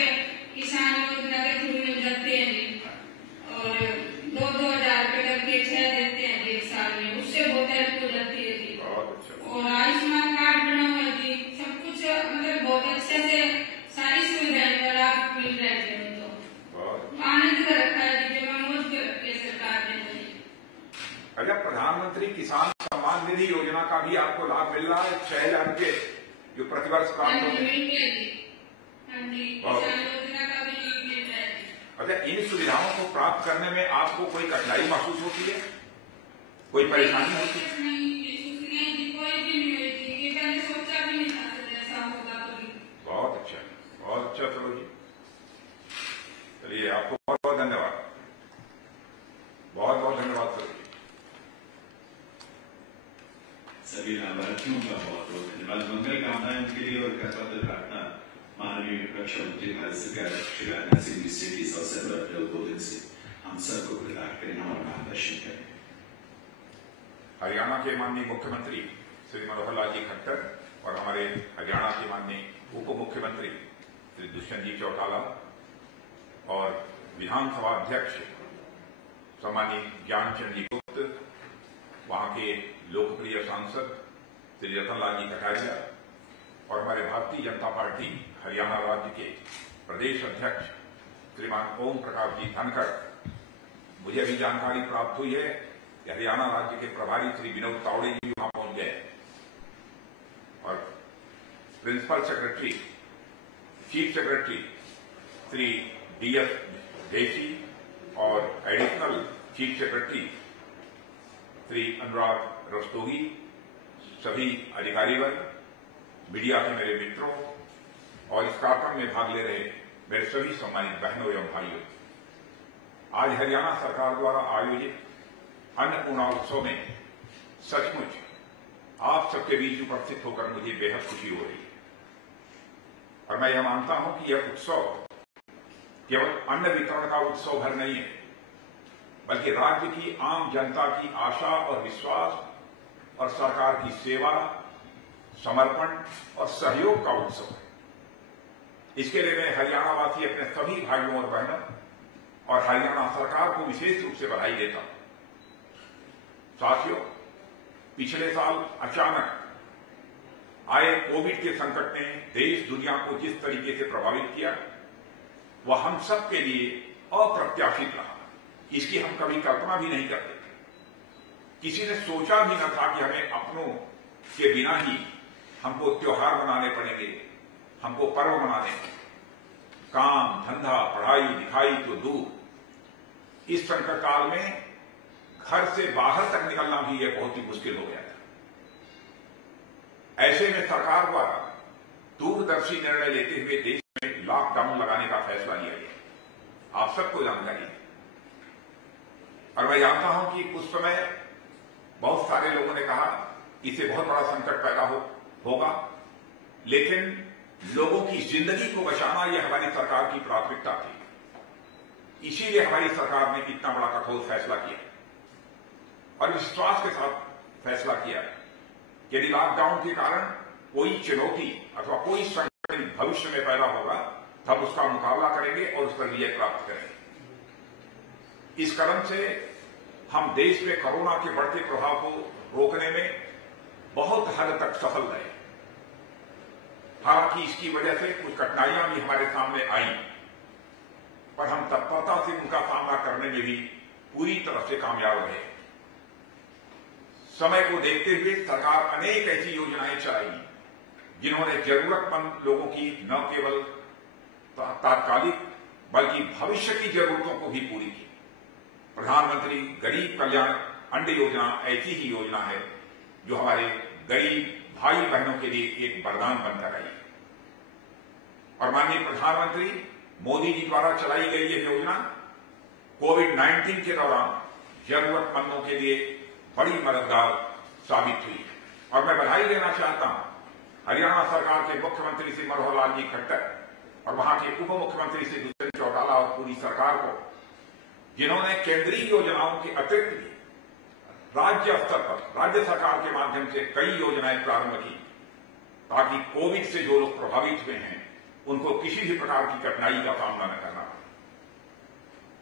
किसान योजना के थ्रू मिल जाते हैं जी, और 2,000 रुपए करके 6 देते हैं जी एक साल में, उससे बहुत हेल्प हो जाती है जी। और आयुष्मान कार्ड बना हुआ है जी, सब कुछ मतलब बहुत अच्छे से सारी सुविधाएं का लाभ मिल रहा है जी। तो आनंद कर रखा है जी, जो मौज कर रखी है सरकार ने मुझे। अच्छा, प्रधानमंत्री किसान सम्मान निधि योजना का भी आपको लाभ मिल रहा है 6,000 रुपए जो प्रतिवर्ष प्राप्त होते हैं? हाँ जी, किसान योजना का भी मिल रहा है। अच्छा, इन सुविधाओं को प्राप्त करने में आपको कोई कठिनाई महसूस होती है, कोई परेशानी होती है? नहीं, कोई भी नहीं हुई थी, ये मैंने सोचा भी नहीं था सर ऐसा होगा कभी। बहुत अच्छा, बहुत अच्छा। चलो जी, चलिए आपको बहुत बहुत धन्यवाद, बहुत बहुत धन्यवाद सर। सभी लाभार्थियों का बहुत बहुत धन्यवाद, मंगल कामनाएं उनके लिए और करपत्र प्रार्थना माननीय रक्षा मंत्री भारत सरकार श्री राजनाथ सिंह जी से इस अवसर पर अपने उद्बोधन से हम सबको प्रदान करें और मार्गदर्शन करें। हरियाणा के माननीय मुख्यमंत्री श्री मनोहर लाल जी खट्टर और हमारे हरियाणा के माननीय उप मुख्यमंत्री श्री दुष्यंत जी चौटाला और विधानसभा अध्यक्ष सम्मानीय ज्ञानचंद जी गुप्त, वहां के लोकप्रिय सांसद श्री रतनलाल जी कटारिया और हमारे भारतीय जनता पार्टी हरियाणा राज्य के प्रदेश अध्यक्ष श्रीमान ओम प्रकाश जी धनखड़, मुझे अभी जानकारी प्राप्त हुई है कि हरियाणा राज्य के प्रभारी श्री विनोद तावड़े जी वहां पहुंच गए और principal secretary chief secretary Shri DS Deshi और additional chief secretary Shri Anurag Rastogi, सभी अधिकारी वर्ग, मीडिया के मेरे मित्रों और इस कार्यक्रम में भाग ले रहे मेरे सभी सम्मानित बहनों एवं भाइयों, आज हरियाणा सरकार द्वारा आयोजित अन्नपूर्णा उत्सव में सचमुच आप सबके बीच उपस्थित होकर मुझे बेहद खुशी हो रही है। और मैं यह मानता हूं कि यह उत्सव केवल अन्न वितरण का उत्सव भर नहीं है, बल्कि राज्य की आम जनता की आशा और विश्वास और सरकार की सेवा, समर्पण और सहयोग का उत्सव है। इसके लिए मैं हरियाणा वासी अपने सभी भाइयों और बहनों और हरियाणा सरकार को विशेष रूप से बधाई देता हूं। साथियों, पिछले साल अचानक आए कोविड के संकट ने देश दुनिया को जिस तरीके से प्रभावित किया, वह हम सब के लिए अप्रत्याशित रहा। इसकी हम कभी कल्पना भी नहीं करते। किसी ने सोचा भी न था कि हमें अपनों के बिना ही हमको त्योहार मनाने पड़ेंगे, हमको पर्व मनाने, काम धंधा पढ़ाई लिखाई तो दूर, इस संकट काल में घर से बाहर तक निकलना भी यह बहुत ही मुश्किल हो गया था। ऐसे में सरकार द्वारा दूरदर्शी निर्णय लेते हुए देश में लॉकडाउन लगाने का फैसला लिया गया। आप सबको जानकारी है और मैं जानता हूं कि उस समय बहुत सारे लोगों ने कहा इससे बहुत बड़ा संकट पैदा होगा, लेकिन लोगों की जिंदगी को बचाना यह हमारी सरकार की प्राथमिकता थी। इसीलिए हमारी सरकार ने इतना बड़ा कठोर फैसला किया और विश्वास के साथ फैसला किया कि यदि लॉकडाउन के कारण कोई चुनौती अथवा कोई संकट भविष्य में पैदा होगा, तब उसका मुकाबला करेंगे और उस पर विजय प्राप्त करेंगे। इस कदम से हम देश में कोरोना के बढ़ते प्रभाव को रोकने में बहुत हद तक सफल रहे। हालांकि इसकी वजह से कुछ कठिनाइयां भी हमारे सामने आई, पर हम तत्परता से उनका सामना करने में भी पूरी तरह से कामयाब रहे। समय को देखते हुए सरकार अनेक ऐसी योजनाएं चलाई जिन्होंने जरूरतमंद लोगों की न केवल तात्कालिक बल्कि भविष्य की जरूरतों को भी पूरी की। प्रधानमंत्री गरीब कल्याण अन्न योजना ऐसी ही योजना है जो हमारे गरीब भाई बहनों के लिए एक वरदान बनकर आई। और माननीय प्रधानमंत्री मोदी जी द्वारा चलाई गई यह योजना कोविड-19 के दौरान जरूरतमंदों के लिए बड़ी मददगार साबित हुई। और मैं बधाई देना चाहता हूं हरियाणा सरकार के मुख्यमंत्री श्री मनोहर लाल जी खट्टर और वहां के उप मुख्यमंत्री श्री दुष्यंत चौटाला और पूरी सरकार को, जिन्होंने केंद्रीय योजनाओं के अतिरिक्त भी राज्य स्तर पर राज्य सरकार के माध्यम से कई योजनाएं प्रारंभ की ताकि कोविड से जो लोग प्रभावित हुए हैं उनको किसी भी प्रकार की कठिनाई का सामना न करना पड़े।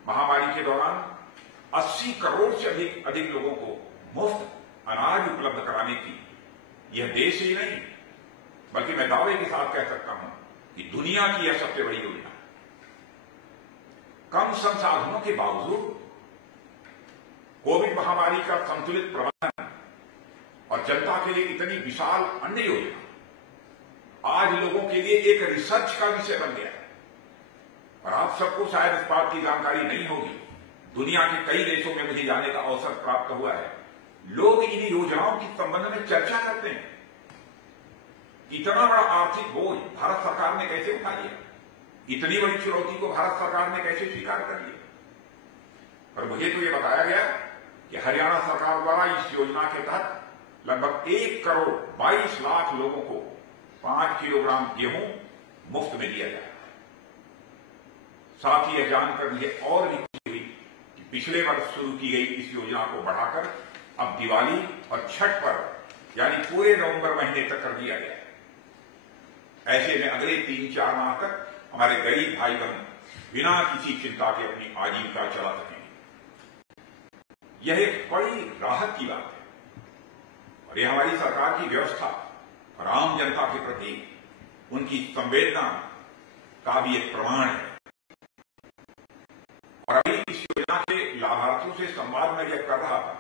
महामारी के दौरान 80 करोड़ से अधिक लोगों को मुफ्त अनाज उपलब्ध कराने की यह देश ही नहीं बल्कि मैं दावे के साथ कह सकता हूं कि दुनिया की यह सबसे बड़ी योजना है। कम संसाधनों के बावजूद कोविड महामारी का संतुलित प्रबंधन और जनता के लिए इतनी विशाल अन्य योजना आज लोगों के लिए एक रिसर्च का विषय बन गया है। और आप सबको शायद इस बात की जानकारी नहीं होगी, दुनिया के कई देशों में मुझे जाने का अवसर प्राप्त हुआ है। लोग इन योजनाओं के संबंध में चर्चा करते हैं। इतना बड़ा आर्थिक बोझ भारत सरकार ने कैसे उठा लिया, इतनी बड़ी चुनौती को भारत सरकार ने कैसे स्वीकार कर लिया। और मुझे तो यह बताया गया कि हरियाणा सरकार द्वारा इस योजना के तहत लगभग 1 करोड़ 22 लाख लोगों को 5 किलोग्राम गेहूं मुफ्त में दिया जाएगा। साथ ही यह जानकर मुझे और भी खुशी हुई कि पिछले वर्ष शुरू की गई इस योजना को बढ़ाकर अब दिवाली और छठ पर्व यानी पूरे नवंबर महीने तक कर दिया गया है। ऐसे में अगले 3-4 माह तक हमारे गरीब भाई बहन बिना किसी चिंता के अपनी आजीविका चला सकेंगे। यह एक बड़ी राहत की बात है और यह हमारी सरकार की व्यवस्था और आम जनता के प्रति उनकी संवेदना का भी एक प्रमाण है। और अभी इस योजना के लाभार्थियों से संवाद में जब कर रहा था,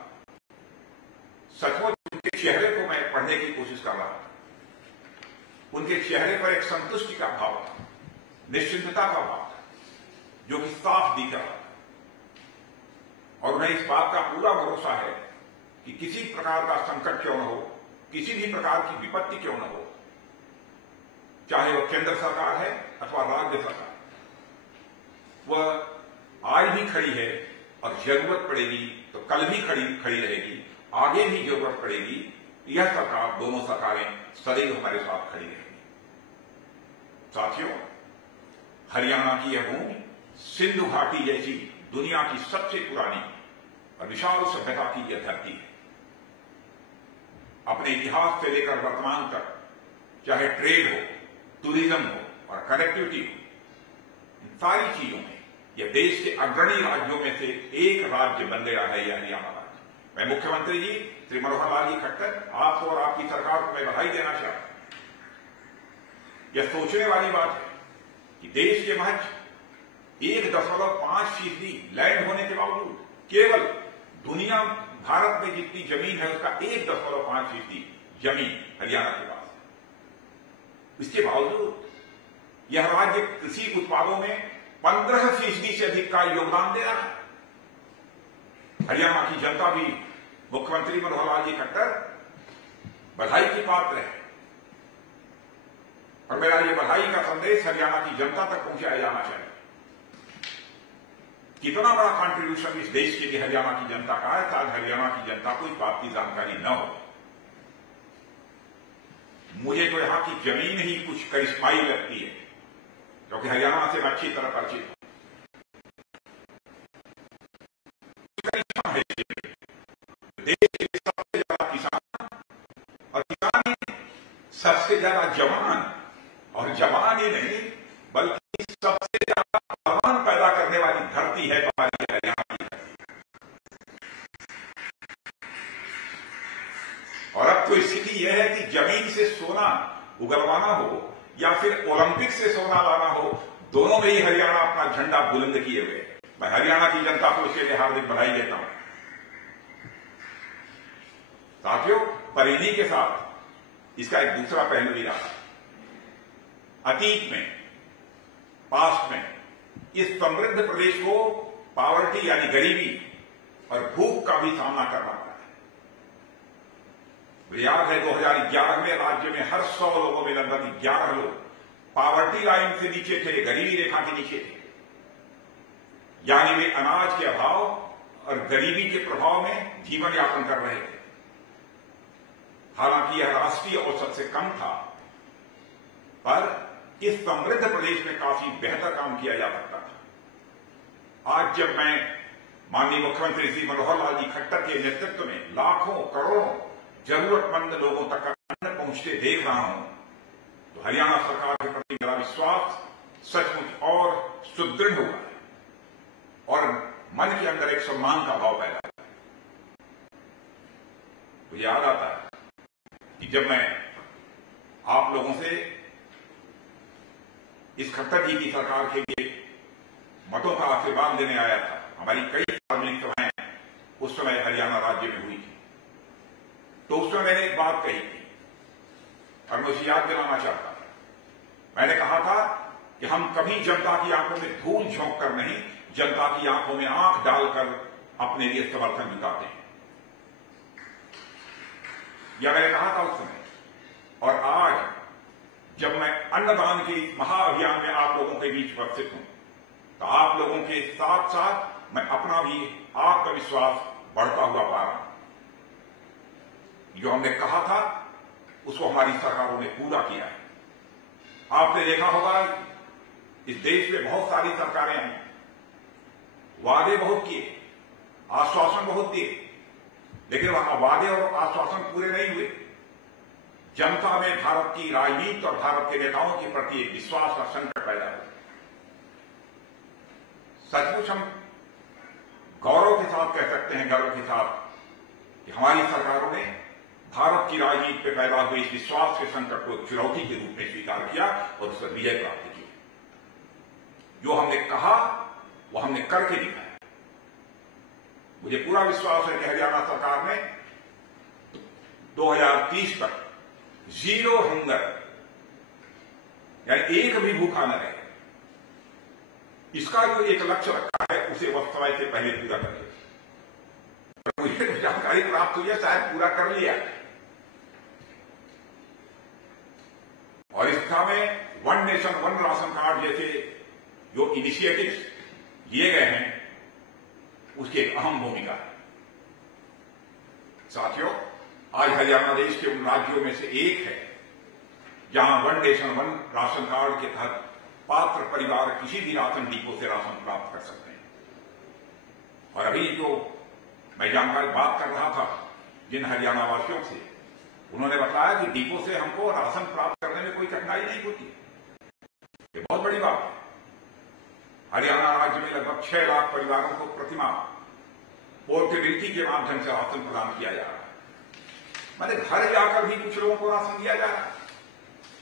सचमुच उनके चेहरे को मैं पढ़ने की कोशिश कर रहा था। उनके चेहरे पर एक संतुष्टि का भाव था, निश्चिंतता का भाव था, जो कि साफ दिख रहा था। और उन्हें इस बात का पूरा भरोसा है कि किसी प्रकार का संकट क्यों न हो, किसी भी प्रकार की विपत्ति क्यों न हो, चाहे वह केंद्र सरकार है अथवा राज्य सरकार, वह आज भी खड़ी है और जरूरत पड़ेगी तो कल भी खड़ी रहेगी, आगे भी जरूरत पड़ेगी। यह सरकार, दोनों सरकारें सदैव हमारे साथ खड़ी रहेंगी। साथियों, हरियाणा की यह भूमि सिंधु घाटी जैसी दुनिया की सबसे पुरानी और विशाल सभ्यता की यह धरती है। अपने इतिहास से लेकर वर्तमान तक, चाहे ट्रेड हो, टूरिज्म हो और कनेक्टिविटी हो, इन सारी चीजों में यह देश के अग्रणी राज्यों में से एक राज्य बन गया है, यह हरियाणा राज्य। मैं मुख्यमंत्री जी श्री मनोहर लाल जी खट्टर, आपको और आपकी सरकार को मैं बधाई देना चाहता हूं। यह सोचने वाली बात है कि देश के महज 1.5% लैंड होने के बावजूद केवल दुनिया भारत में जितनी जमीन है उसका 1.5% जमीन हरियाणा के पास है। इसके बावजूद यह राज्य कृषि उत्पादों में 15% से अधिक का योगदान दे रहा है। हरियाणा की जनता भी मुख्यमंत्री मनोहर लाल जी खट्टर बधाई की पात्र है और मेरा यह बधाई का संदेश हरियाणा की जनता तक पहुंचाया जाना चाहिए। कितना बड़ा कंट्रीब्यूशन इस देश के लिए हरियाणा की जनता का है, शायद हरियाणा की जनता को इस बात की जानकारी न हो। मुझे तो यहां की जमीन ही कुछ करिश्माई लगती है, क्योंकि हरियाणा से मैं अच्छी तरह परिचित हूं। देश के सबसे ज्यादा किसान और किसान सबसे ज्यादा जवान, और जवान ही नहीं बल्कि सबसे ज्यादा जवान पैदा करने वाली धरती है हमारी हरियाणा की। और अब तो स्थिति यह है कि जमीन से सोना उगलवाना हो या फिर ओलंपिक से सोना लाना हो, दोनों में ही हरियाणा अपना झंडा बुलंद किए हुए। मैं हरियाणा की जनता को इसके लिए हार्दिक बधाई देता हूं। साथियों, पर इन्हीं के साथ इसका एक दूसरा पहलू भी रहा। अतीत में, पास्ट में इस समृद्ध प्रदेश को पावर्टी यानी गरीबी और भूख का भी सामना करना पड़ा है। मुझे याद है 2011 में राज्य में हर 100 लोगों में लगभग 11 लोग पावर्टी लाइन से नीचे थे, गरीबी रेखा के नीचे थे, यानी वे अनाज के अभाव और गरीबी के प्रभाव में जीवन यापन कर रहे थे। हालांकि यह राष्ट्रीय औसत से कम था, पर इस समृद्ध प्रदेश में काफी बेहतर काम किया जा सकता था। आज जब मैं माननीय मुख्यमंत्री श्री मनोहर लाल जी खट्टर के नेतृत्व में लाखों करोड़ों जरूरतमंद लोगों तक अन्न पहुंचते देख रहा हूं तो हरियाणा सरकार के प्रति मेरा विश्वास सचमुच और सुदृढ़ हुआ है और मन के अंदर एक सम्मान का भाव पैदा है। तो याद आता है कि जब मैं आप लोगों से इस खट्टर जी की सरकार के लिए मतों का आशीर्वाद लेने आया था, हमारी कई सार्वजनिक सभाएं उस समय हरियाणा राज्य में हुई थी, तो उस समय मैंने एक बात कही थी और मैं उसे याद दिलाना चाहता था। मैंने कहा था कि हम कभी जनता की आंखों में धूल झोंक कर नहीं, जनता की आंखों में आंख डालकर अपने लिए समर्थन जुटाते हैं। यह मैंने कहा था उस समय, और आज जब मैं अन्नदान के महाअभियान में आप लोगों के बीच उपस्थित हूं तो आप लोगों के साथ साथ मैं अपना भी आत्मविश्वास बढ़ता हुआ पा रहा हूं। जो हमने कहा था उसको हमारी सरकारों ने पूरा किया है। आपने देखा होगा इस देश में बहुत सारी सरकारें हैं, वादे बहुत किए, आश्वासन बहुत दिए, लेकिन वहां वादे और आश्वासन पूरे नहीं हुए। जनता में भारत की राजनीति और भारत के नेताओं के प्रति एक विश्वास का संकट पैदा हुआ। सचमुच हम गौरव के साथ कह सकते हैं, गर्व के साथ, कि हमारी सरकारों ने भारत की राजनीति पे पैदा हुए इस विश्वास के संकट को एक चुनौती के रूप में स्वीकार किया और उस पर विजय प्राप्त की। जो हमने कहा वो हमने करके दिखाया। मुझे पूरा विश्वास है कि हरियाणा सरकार ने 2030 तक जीरो हंगर, यानी एक भी भूखा न रहे, इसका जो एक लक्ष्य रखा है उसे वह समय से पहले पूरा कर लिया। मुझे जानकारी प्राप्त हुई है शायद पूरा कर लिया। और इस दिशा में one nation one ration card जैसे जो इनिशिएटिव्स लिए गए हैं उसकी एक अहम भूमिका है। साथियों, आज हरियाणा देश के उन राज्यों में से एक है जहां one nation one ration card के तहत पात्र परिवार किसी भी राशन डिपो से राशन प्राप्त कर सकते हैं। और अभी जो मैं जानकारी बात कर रहा था जिन हरियाणा वासियों से, उन्होंने बताया कि डिपो से हमको राशन प्राप्त करने में कोई कठिनाई नहीं होती। ये बहुत बड़ी बात है। हरियाणा राज्य में लगभग 6 लाख परिवारों को प्रतिमाह पोर्टेबिलिटी के माध्यम से राशन प्रदान किया जा रहा है। मैंने घर जाकर भी कुछ लोगों को राशन दिया जा रहा है।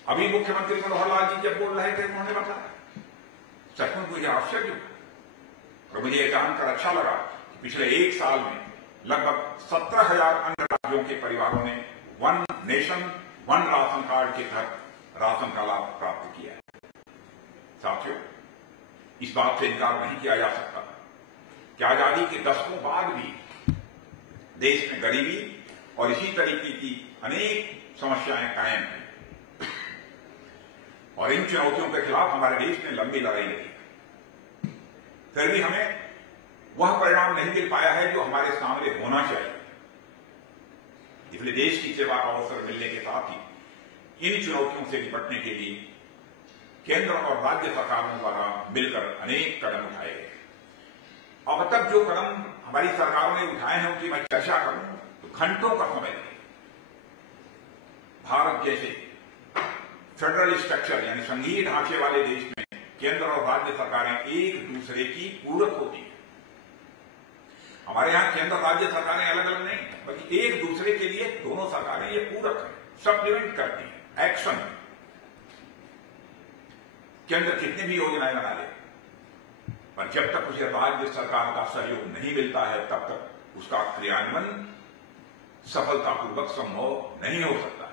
अभी मुख्यमंत्री मनोहर लाल जी जब बोल रहे थे उन्होंने बताया, सचमुच मुझे आश्चर्य हुआ और मुझे यह जानकर अच्छा लगा कि पिछले 1 साल में लगभग 17,000 अन्य राज्यों के परिवारों ने one nation one ration card के तहत राशन का लाभ प्राप्त किया है। साथियों, इस बात से इनकार नहीं किया जा सकता कि आजादी के दशकों बाद भी देश में गरीबी और इसी तरीके की अनेक समस्याएं कायम हैं और इन चुनौतियों के खिलाफ हमारे देश ने लंबी लड़ाई लड़ी। फिर भी हमें वह परिणाम नहीं मिल पाया है जो हमारे सामने होना चाहिए। इसलिए देश की सेवा का अवसर मिलने के साथ ही इन चुनौतियों से निपटने के लिए केंद्र और राज्य सरकारों द्वारा मिलकर अनेक कदम उठाए गए। अब तक जो कदम हमारी सरकारों ने उठाए हैं उनकी मैं चर्चा करूं तो घंटों का समय है। भारत जैसे फेडरल स्ट्रक्चर यानी संघीय ढांचे वाले देश में केंद्र और राज्य सरकारें एक दूसरे की पूरक होती हैं। हमारे यहां केंद्र राज्य सरकारें अलग अलग नहीं, बल्कि एक दूसरे के लिए दोनों सरकारें ये पूरक है, सप्लीमेंट करती हैं, एक्शन। केंद्र कितनी भी योजनाएं बना ले, पर जब तक उसे राज्य सरकार का सहयोग नहीं मिलता है तब तक उसका क्रियान्वयन सफलतापूर्वक संभव नहीं हो सकता है।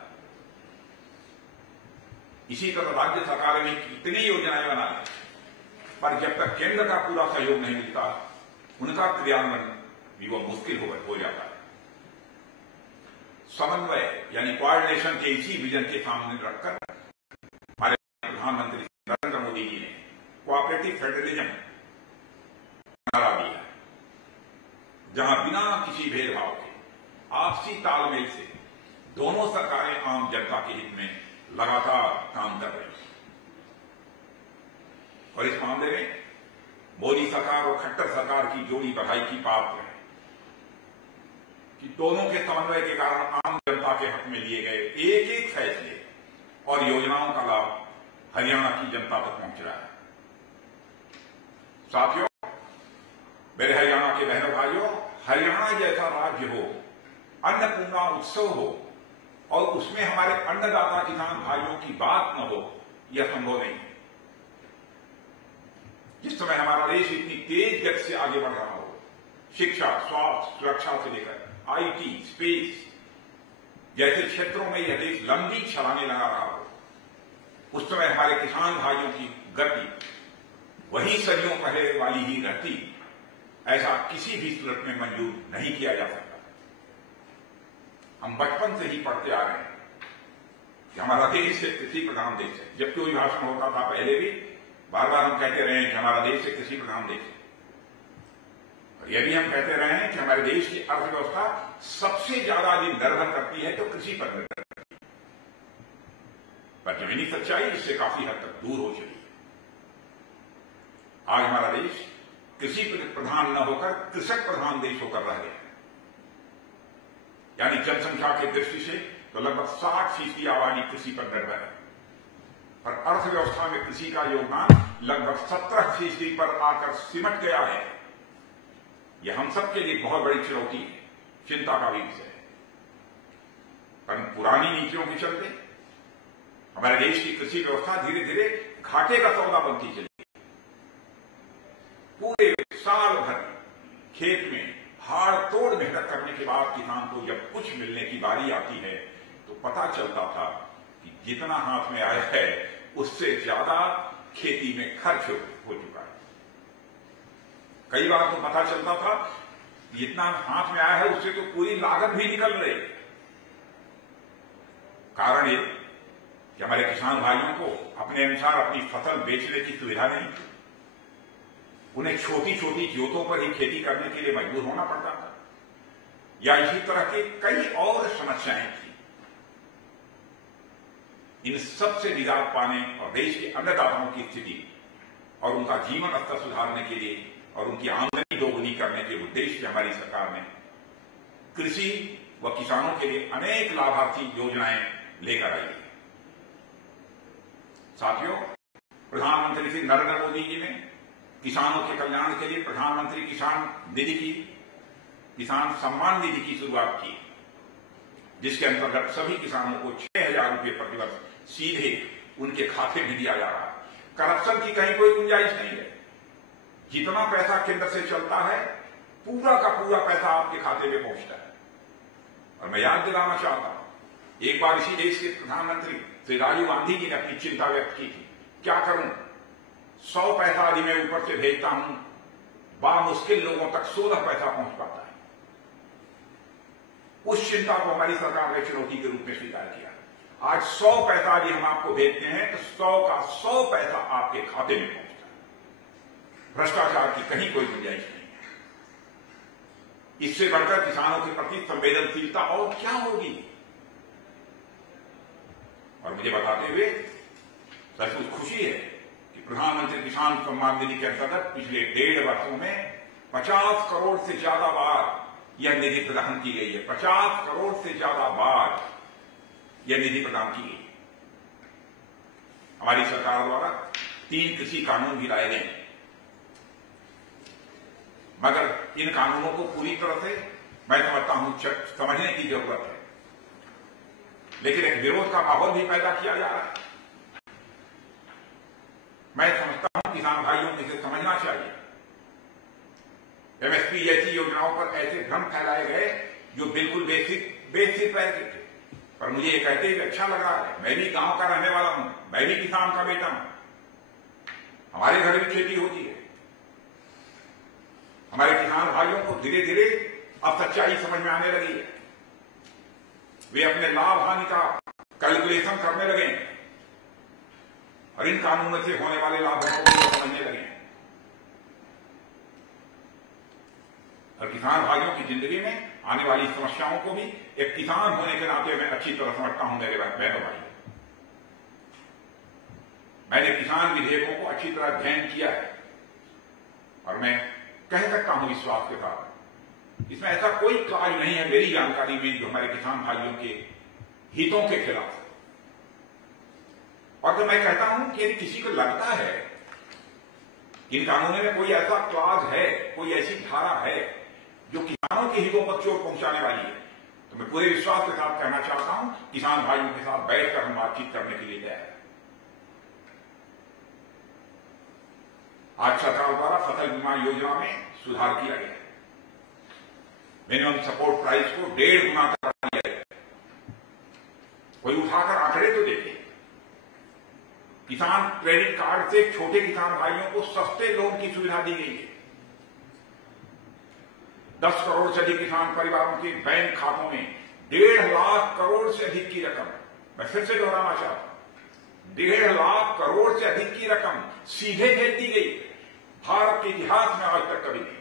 इसी तरह राज्य सरकारें भी कितनी योजनाएं बना लें, पर जब तक केंद्र का पूरा सहयोग नहीं मिलता उनका क्रियान्वयन भी वो मुश्किल हो जाता है। समन्वय यानी कोऑर्डिनेशन के इसी विजन के सामने रखकर हमारे प्रधानमंत्री नरेंद्र मोदी जी ने कोऑपरेटिव फेडरलिज्म नारा दिया है, जहां बिना किसी भेदभाव के आपसी तालमेल से दोनों सरकारें आम जनता के हित में लगातार काम कर रही हैं। और इस मामले में मोदी सरकार और खट्टर सरकार की जोड़ी बधाई की पात्र है कि दोनों के समन्वय के कारण आम जनता के हक में लिए गए एक एक फैसले और योजनाओं का लाभ हरियाणा की जनता तक पहुंच रहा है। साथियों, मेरे हरियाणा के बहनों भाइयों, हरियाणा जैसा राज्य हो, अन्नपूर्णा उत्सव हो और उसमें हमारे अन्नदाता किसान भाइयों की बात न हो, यह संभव नहीं है। जिस समय हमारा देश इतनी तेज गति से आगे बढ़ रहा हो, शिक्षा, स्वास्थ्य, सुरक्षा से लेकर आईटी, स्पेस जैसे क्षेत्रों में यह देश लंबी छलांगे लगा रहा हो, उस समय हमारे किसान भाइयों की गति वही सदियों पहले वाली ही रहती, ऐसा किसी भी सूरत में मंजूर नहीं किया जा सकता। हम बचपन से ही पढ़ते आ रहे हैं कि हमारा देश एक कृषि प्रधान देश है। जब कोई भाषण होता था पहले भी बार बार हम कहते रहे हैं कि हमारा देश एक कृषि प्रधान देश है, और यह भी हम कहते रहे हैं कि हमारे देश की अर्थव्यवस्था सबसे ज्यादा यदि निर्भर करती है तो कृषि पर निर्भर करती है। पर जमीनी सच्चाई इससे काफी हद तक दूर हो चुकी है। आज हमारा देश कृषि प्रधान न होकर कृषक प्रधान देश होकर रह गया है। यानी जनसंख्या की दृष्टि से तो लगभग 60% आबादी कृषि पर निर्भर है, और अर्थव्यवस्था में कृषि का योगदान लगभग 17% पर आकर सिमट गया है। यह हम सबके लिए बहुत बड़ी चुनौती है, चिंता का भी विषय है। पर पुरानी नीतियों के चलते हमारे देश की कृषि व्यवस्था धीरे धीरे घाटे का सौदा बनती चली। पूरे साल भर खेत में हाड़ तोड़ मेहनत करने के बाद किसान को जब कुछ मिलने की बारी आती है तो पता चलता था कि जितना हाथ में आया है उससे ज्यादा खेती में खर्च हो चुका है। कई बार तो पता चलता था जितना हाथ में आया है उससे तो पूरी लागत भी निकल रही। कारण ये कि हमारे किसान भाइयों को अपने अनुसार अपनी फसल बेचने की सुविधा नहीं, उन्हें छोटी छोटी जोतों पर ही खेती करने के लिए मजबूर होना पड़ता था, या इसी तरह के कई और समस्याएं थी। इन सब से निजात पाने और देश के अन्नदाताओं की स्थिति और उनका जीवन स्तर सुधारने के लिए और उनकी आमदनी दोगुनी करने के उद्देश्य से हमारी सरकार ने कृषि व किसानों के लिए अनेक लाभार्थी योजनाएं लेकर आई है। साथियों, प्रधानमंत्री श्री नरेंद्र मोदी जी ने किसानों के कल्याण के लिए प्रधानमंत्री किसान निधि की, किसान सम्मान निधि की शुरुआत की, जिसके अंतर्गत सभी किसानों को 6,000 रुपये प्रतिवर्ष सीधे उनके खाते में दिया जा रहा है। करप्शन की कहीं कोई गुंजाइश नहीं है। जितना पैसा केंद्र से चलता है पूरा का पूरा पैसा आपके खाते में पहुंचता है। और मैं याद दिलाना चाहता हूं, एक बार इसी देश के प्रधानमंत्री श्री राजीव गांधी जी ने अपनी चिंता व्यक्त की थी, क्या करूं, 100 पैसा यदि मैं ऊपर से भेजता हूं, बामुश्किल लोगों तक 16 पैसा पहुंच पाता है। उस चिंता को हमारी सरकार ने चुनौती के रूप में स्वीकार किया। आज 100 पैसा यदि हम आपको भेजते हैं तो 100 का 100 पैसा आपके खाते में पहुंचता है। भ्रष्टाचार की कहीं कोई गुंजाइश नहीं है। इससे बढ़कर किसानों के प्रति संवेदनशीलता और क्या होगी। और मुझे बताते हुए सचमुच खुशी है कि प्रधानमंत्री किसान सम्मान निधि के अंतर्गत पिछले 1.5 वर्षों में 50 करोड़ से ज्यादा बार यह निधि प्रदान की गई है। 50 करोड़ से ज्यादा बार यह निधि प्रदान की गई। हमारी सरकार द्वारा 3 कृषि कानून भी लाए गए, मगर इन कानूनों को पूरी तरह से मैं समझता हूं समझने की जरूरत है। लेकिन एक विरोध का माहौल भी पैदा किया जा रहा है। मैं समझता हूं किसान भाइयों को इसे समझना चाहिए। एमएसपी जैसी योजनाओं पर ऐसे भ्रम फैलाए गए जो बिल्कुल बेसिक पैकेज थे। पर मुझे ये कहते हुए अच्छा लग रहा है, मैं भी गांव का रहने वाला हूं, मैं भी किसान का बेटा हूं, हमारे घर भी खेती होती है। हमारे किसान भाइयों को धीरे धीरे अब सच्चाई समझ में आने लगी है। वे अपने लाभ हानि का कैलकुलेशन करने लगे और इन कानूनों से होने वाले लाभों को समझने लगे। और किसान भाइयों की जिंदगी में आने वाली समस्याओं को भी एक किसान होने के नाते मैं अच्छी तरह समझता हूं। मेरे बहनों भाई, मैंने किसान विधेयकों को अच्छी तरह अध्ययन किया है और मैं कह सकता हूं विश्वास के साथ, इसमें ऐसा कोई क्लाज नहीं है मेरी जानकारी में जो हमारे किसान भाइयों के हितों के खिलाफ। और तो मैं कहता हूं कि यदि किसी को लगता है कि इन कानूनों में कोई ऐसा क्लाज है, कोई ऐसी धारा है जो किसानों के हितों पर चोट पहुंचाने वाली है, तो मैं पूरे विश्वास के साथ कहना चाहता हूं किसान भाइयों के साथ बैठकर हम बातचीत करने के लिए तैयार हैं। आज सरकार द्वारा फसल बीमा योजना में सुधार किया गया, मिनिमम सपोर्ट प्राइस को 1.5 गुना कर दिया गया। कोई उठाकर आंकड़े तो देखे, किसान क्रेडिट कार्ड से छोटे किसान भाइयों को सस्ते लोन की सुविधा दी गई है। 10 करोड़ से अधिक किसान परिवारों के बैंक खातों में 1.5 लाख करोड़ से अधिक की रकम, मैं फिर से दोहराना चाहता हूं, 1.5 लाख करोड़ से अधिक की रकम सीधे भेज दी गई। भारत के इतिहास में आज तक कभी नहीं।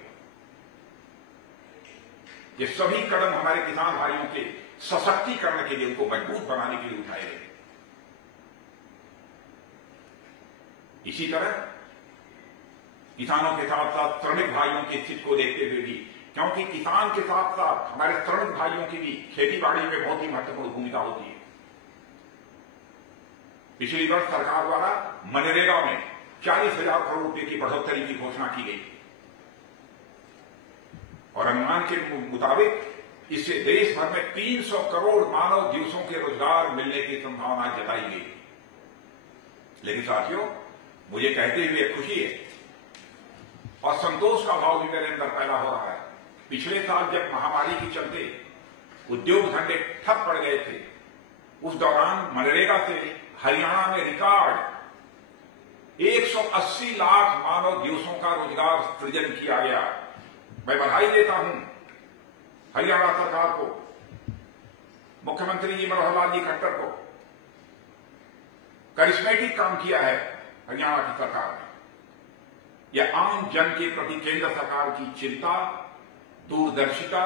ये सभी कदम हमारे किसान भाइयों के सशक्तिकरण के लिए, उनको मजबूत बनाने के लिए उठाए गए। इसी तरह किसानों के साथ साथ श्रमिक भाइयों की स्थिति को देखते हुए भी, क्योंकि किसान के साथ साथ हमारे श्रमिक भाइयों की भी खेती बाड़ी में बहुत ही महत्वपूर्ण भूमिका होती है। पिछली वर्ष सरकार द्वारा मनरेगा में 40,000 करोड़ रुपए की बढ़ोतरी की घोषणा की गई और अनुमान के मुताबिक इससे देश भर में 300 करोड़ मानव दिवसों के रोजगार मिलने की संभावना जताई गई। लेकिन साथियों, मुझे कहते हुए खुशी है और संतोष का भाव भी मेरे अंदर पैदा हो रहा है। पिछले साल जब महामारी के चलते उद्योग धंधे ठप पड़ गए थे, उस दौरान मनरेगा से हरियाणा में रिकॉर्ड 180 लाख मानव दिवसों का रोजगार सृजन किया गया। मैं बधाई देता हूं हरियाणा सरकार को, मुख्यमंत्री जी मनोहर लाल जी खट्टर को। करिश्मेटिक काम किया है हरियाणा की सरकार ने। यह आम जन के प्रति केंद्र सरकार की चिंता, दूरदर्शिता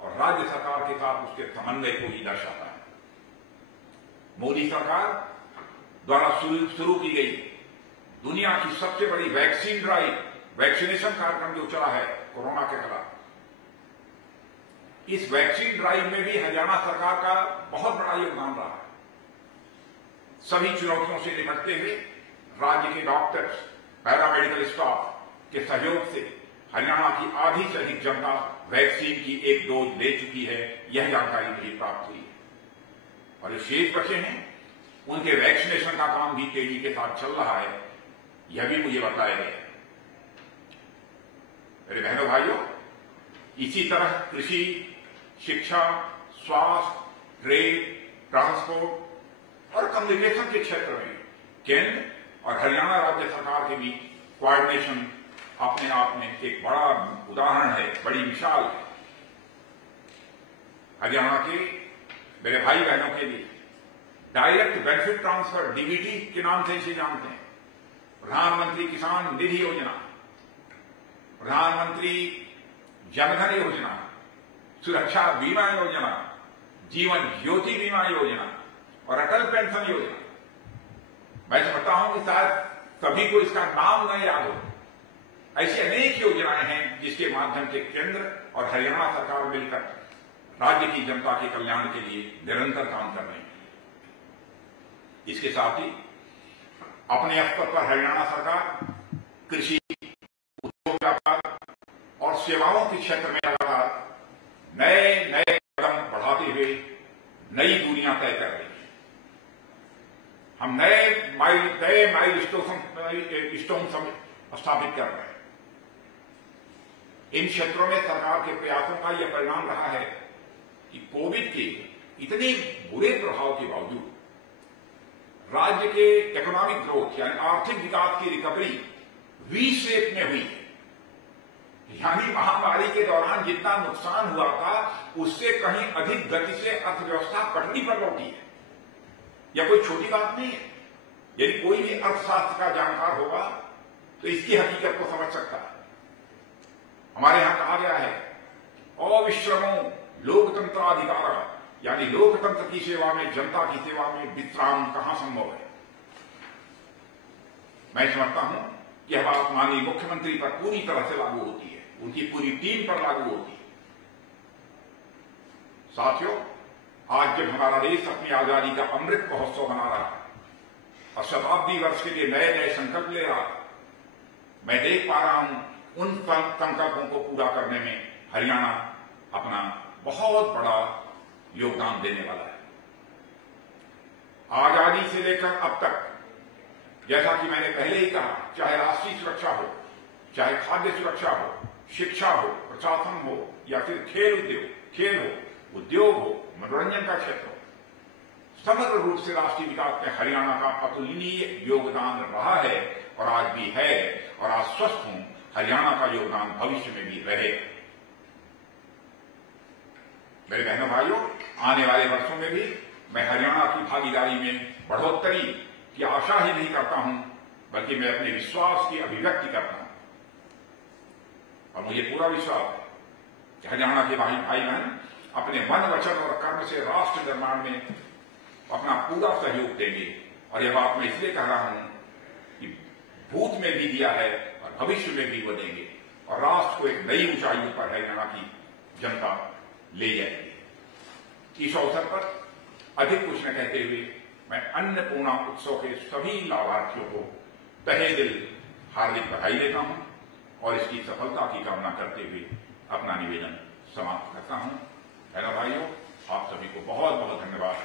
और राज्य सरकार के साथ उसके समन्वय को ही दर्शाता है। मोदी सरकार द्वारा शुरू की गई दुनिया की सबसे बड़ी वैक्सीन ड्राइव, वैक्सीनेशन कार्यक्रम जो चला है कोरोना के खिलाफ, इस वैक्सीन ड्राइव में भी हरियाणा सरकार का बहुत बड़ा योगदान रहा है। सभी चुनौतियों से निपटते हुए राज्य के डॉक्टर्स, पैरामेडिकल स्टाफ के सहयोग से हरियाणा की आधी से अधिक जनता वैक्सीन की 1 डोज ले चुकी है, यह जानकारी मुझे प्राप्त हुई। और जो शेष बचे हैं उनके वैक्सीनेशन का काम भी तेजी के साथ चल रहा है, यह भी मुझे बताया गया। मेरे बहनों भाइयों, इसी तरह कृषि, शिक्षा, स्वास्थ्य, ट्रेड, ट्रांसपोर्ट और कम्युनिकेशन के क्षेत्र में केंद्र और हरियाणा राज्य सरकार के बीच कोऑर्डिनेशन अपने आप में एक बड़ा उदाहरण है, बड़ी मिसाल है। हरियाणा के मेरे भाई बहनों के लिए डायरेक्ट बेनिफिट ट्रांसफर, डीबीटी के नाम से इसे जानते हैं, प्रधानमंत्री किसान निधि योजना, प्रधानमंत्री जनधन योजना, सुरक्षा बीमा योजना, जीवन ज्योति बीमा योजना और अटल पेंशन योजना। मैं समझता हूं कि शायद सभी को इसका नाम न याद हो। ऐसी अनेक योजनाएं हैं जिसके माध्यम से केंद्र और हरियाणा सरकार मिलकर राज्य की जनता के कल्याण के लिए निरंतर काम कर रहे हैं। इसके साथ ही अपने स्तर पर हरियाणा सरकार कृषि, उद्योग, व्यापार और सेवाओं के क्षेत्र में लगातार नए कदम बढ़ाते हुए नई दुनिया तय कर रही है। हम नए माइलस्टोन स्थापित कर रहे हैं। इन क्षेत्रों में सरकार के प्रयासों का यह परिणाम रहा है कि कोविड के इतने बुरे प्रभाव के बावजूद राज्य के इकोनॉमिक ग्रोथ यानी आर्थिक विकास की रिकवरी वी शेप में हुई है। यानी महामारी के दौरान जितना नुकसान हुआ था उससे कहीं अधिक गति से अर्थव्यवस्था पटरी पर लौटी है। यह कोई छोटी बात नहीं है। यदि कोई भी अर्थशास्त्र का जानकार होगा तो इसकी हकीकत को समझ सकता है। हमारे यहां कहा गया है, अविश्रमो लोकतंत्राधिकार, यानी लोकतंत्र की सेवा में, जनता की सेवा में विश्राम कहां संभव है। मैं समझता हूं यह बात माननीय मुख्यमंत्री पर पूरी तरह से लागू होती है, उनकी पूरी टीम पर लागू होती है। साथियों, आज जब हमारा देश अपनी आजादी का अमृत महोत्सव मना रहा है और शताब्दी वर्ष के लिए नए नए संकल्प ले रहा है, मैं देख पा रहा हूं उन संकल्पों को पूरा करने में हरियाणा अपना बहुत बड़ा योगदान देने वाला है। आजादी से लेकर अब तक, जैसा कि मैंने पहले ही कहा, चाहे राष्ट्रीय सुरक्षा हो, चाहे खाद्य सुरक्षा हो, शिक्षा हो, प्रशासन हो, या फिर खेल हो, उद्योग हो, मनोरंजन का क्षेत्र हो, समग्र रूप से राष्ट्रीय विकास में हरियाणा का अतुलनीय योगदान रहा है और आज भी है, और आश्वस्त हूं हरियाणा का योगदान भविष्य में भी रहेगा। मेरे बहनों भाइयों, आने वाले वर्षों में भी मैं हरियाणा की भागीदारी में बढ़ोतरी की आशा ही नहीं करता हूं, बल्कि मैं अपने विश्वास की अभिव्यक्ति करता हूं। और मुझे पूरा विश्वास है कि हरियाणा के भाई बहन अपने मन, वचन और कर्म से राष्ट्र निर्माण में अपना पूरा सहयोग देंगे। और यह बात मैं इसलिए कह रहा हूं कि भूत में भी दिया है और भविष्य में भी वो देंगे, और राष्ट्र को एक नई ऊंचाइयों पर हरियाणा की जनता ले जाएगी। इस अवसर पर अधिक कुछ न कहते हुए मैं अन्नपूर्णा उत्सव के सभी लाभार्थियों को तहे दिल हार्दिक बधाई देता हूं और इसकी सफलता की कामना करते हुए अपना निवेदन समाप्त करता हूं। मेरा भाइयों, आप सभी को बहुत बहुत धन्यवाद,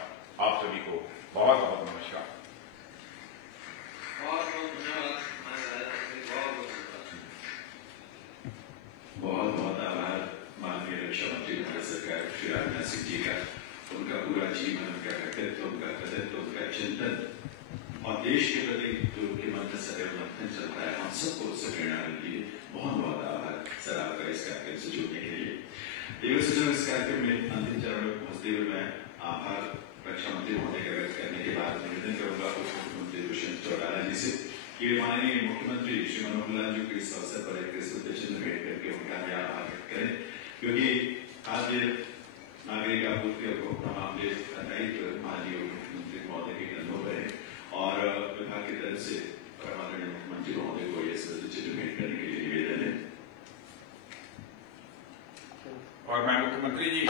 आप सभी को बहुत बहुत नमस्कार। बहुत बहुत आभार माननीय रक्षा मंत्री भारत सरकार श्री राजनाथ सिंह जी का। उनका पूरा जीवन, उनका व्यक्तित्व, उनका कृतित्व, उनका चिंतन और देश के प्रति जो उनके मन में सदैव मंथन चलता है, हम सबको उससे प्रेरणा मिलती है। बहुत बहुत आभार सर आपका इस कार्यक्रम से जुड़ने के लिए। देव सचिव, इस कार्यक्रम में अंतिम चरण में पहुंचते हुए मैं आभार रक्षा मंत्री महोदय का व्यक्त करने के बाद निवेदन करूंगा उप मुख्यमंत्री दुष्यंत चौटाला जी से कि माननीय मुख्यमंत्री श्री मनोहर लाल जी को इस अवसर पर एक स्मृति चिन्ह भेंट करके उनका आभार व्यक्त करें, क्योंकि आज नागरिक आपूर्ति और उपभोक्ता मामले का दायित्व माननीय मुख्यमंत्री महोदय के कंधों पर है और विभाग की तरफ से माननीय मुख्यमंत्री महोदय को यह स्मृति चिन्ह भेंट करने के लिए निवेदन है। और मैं मुख्यमंत्री जी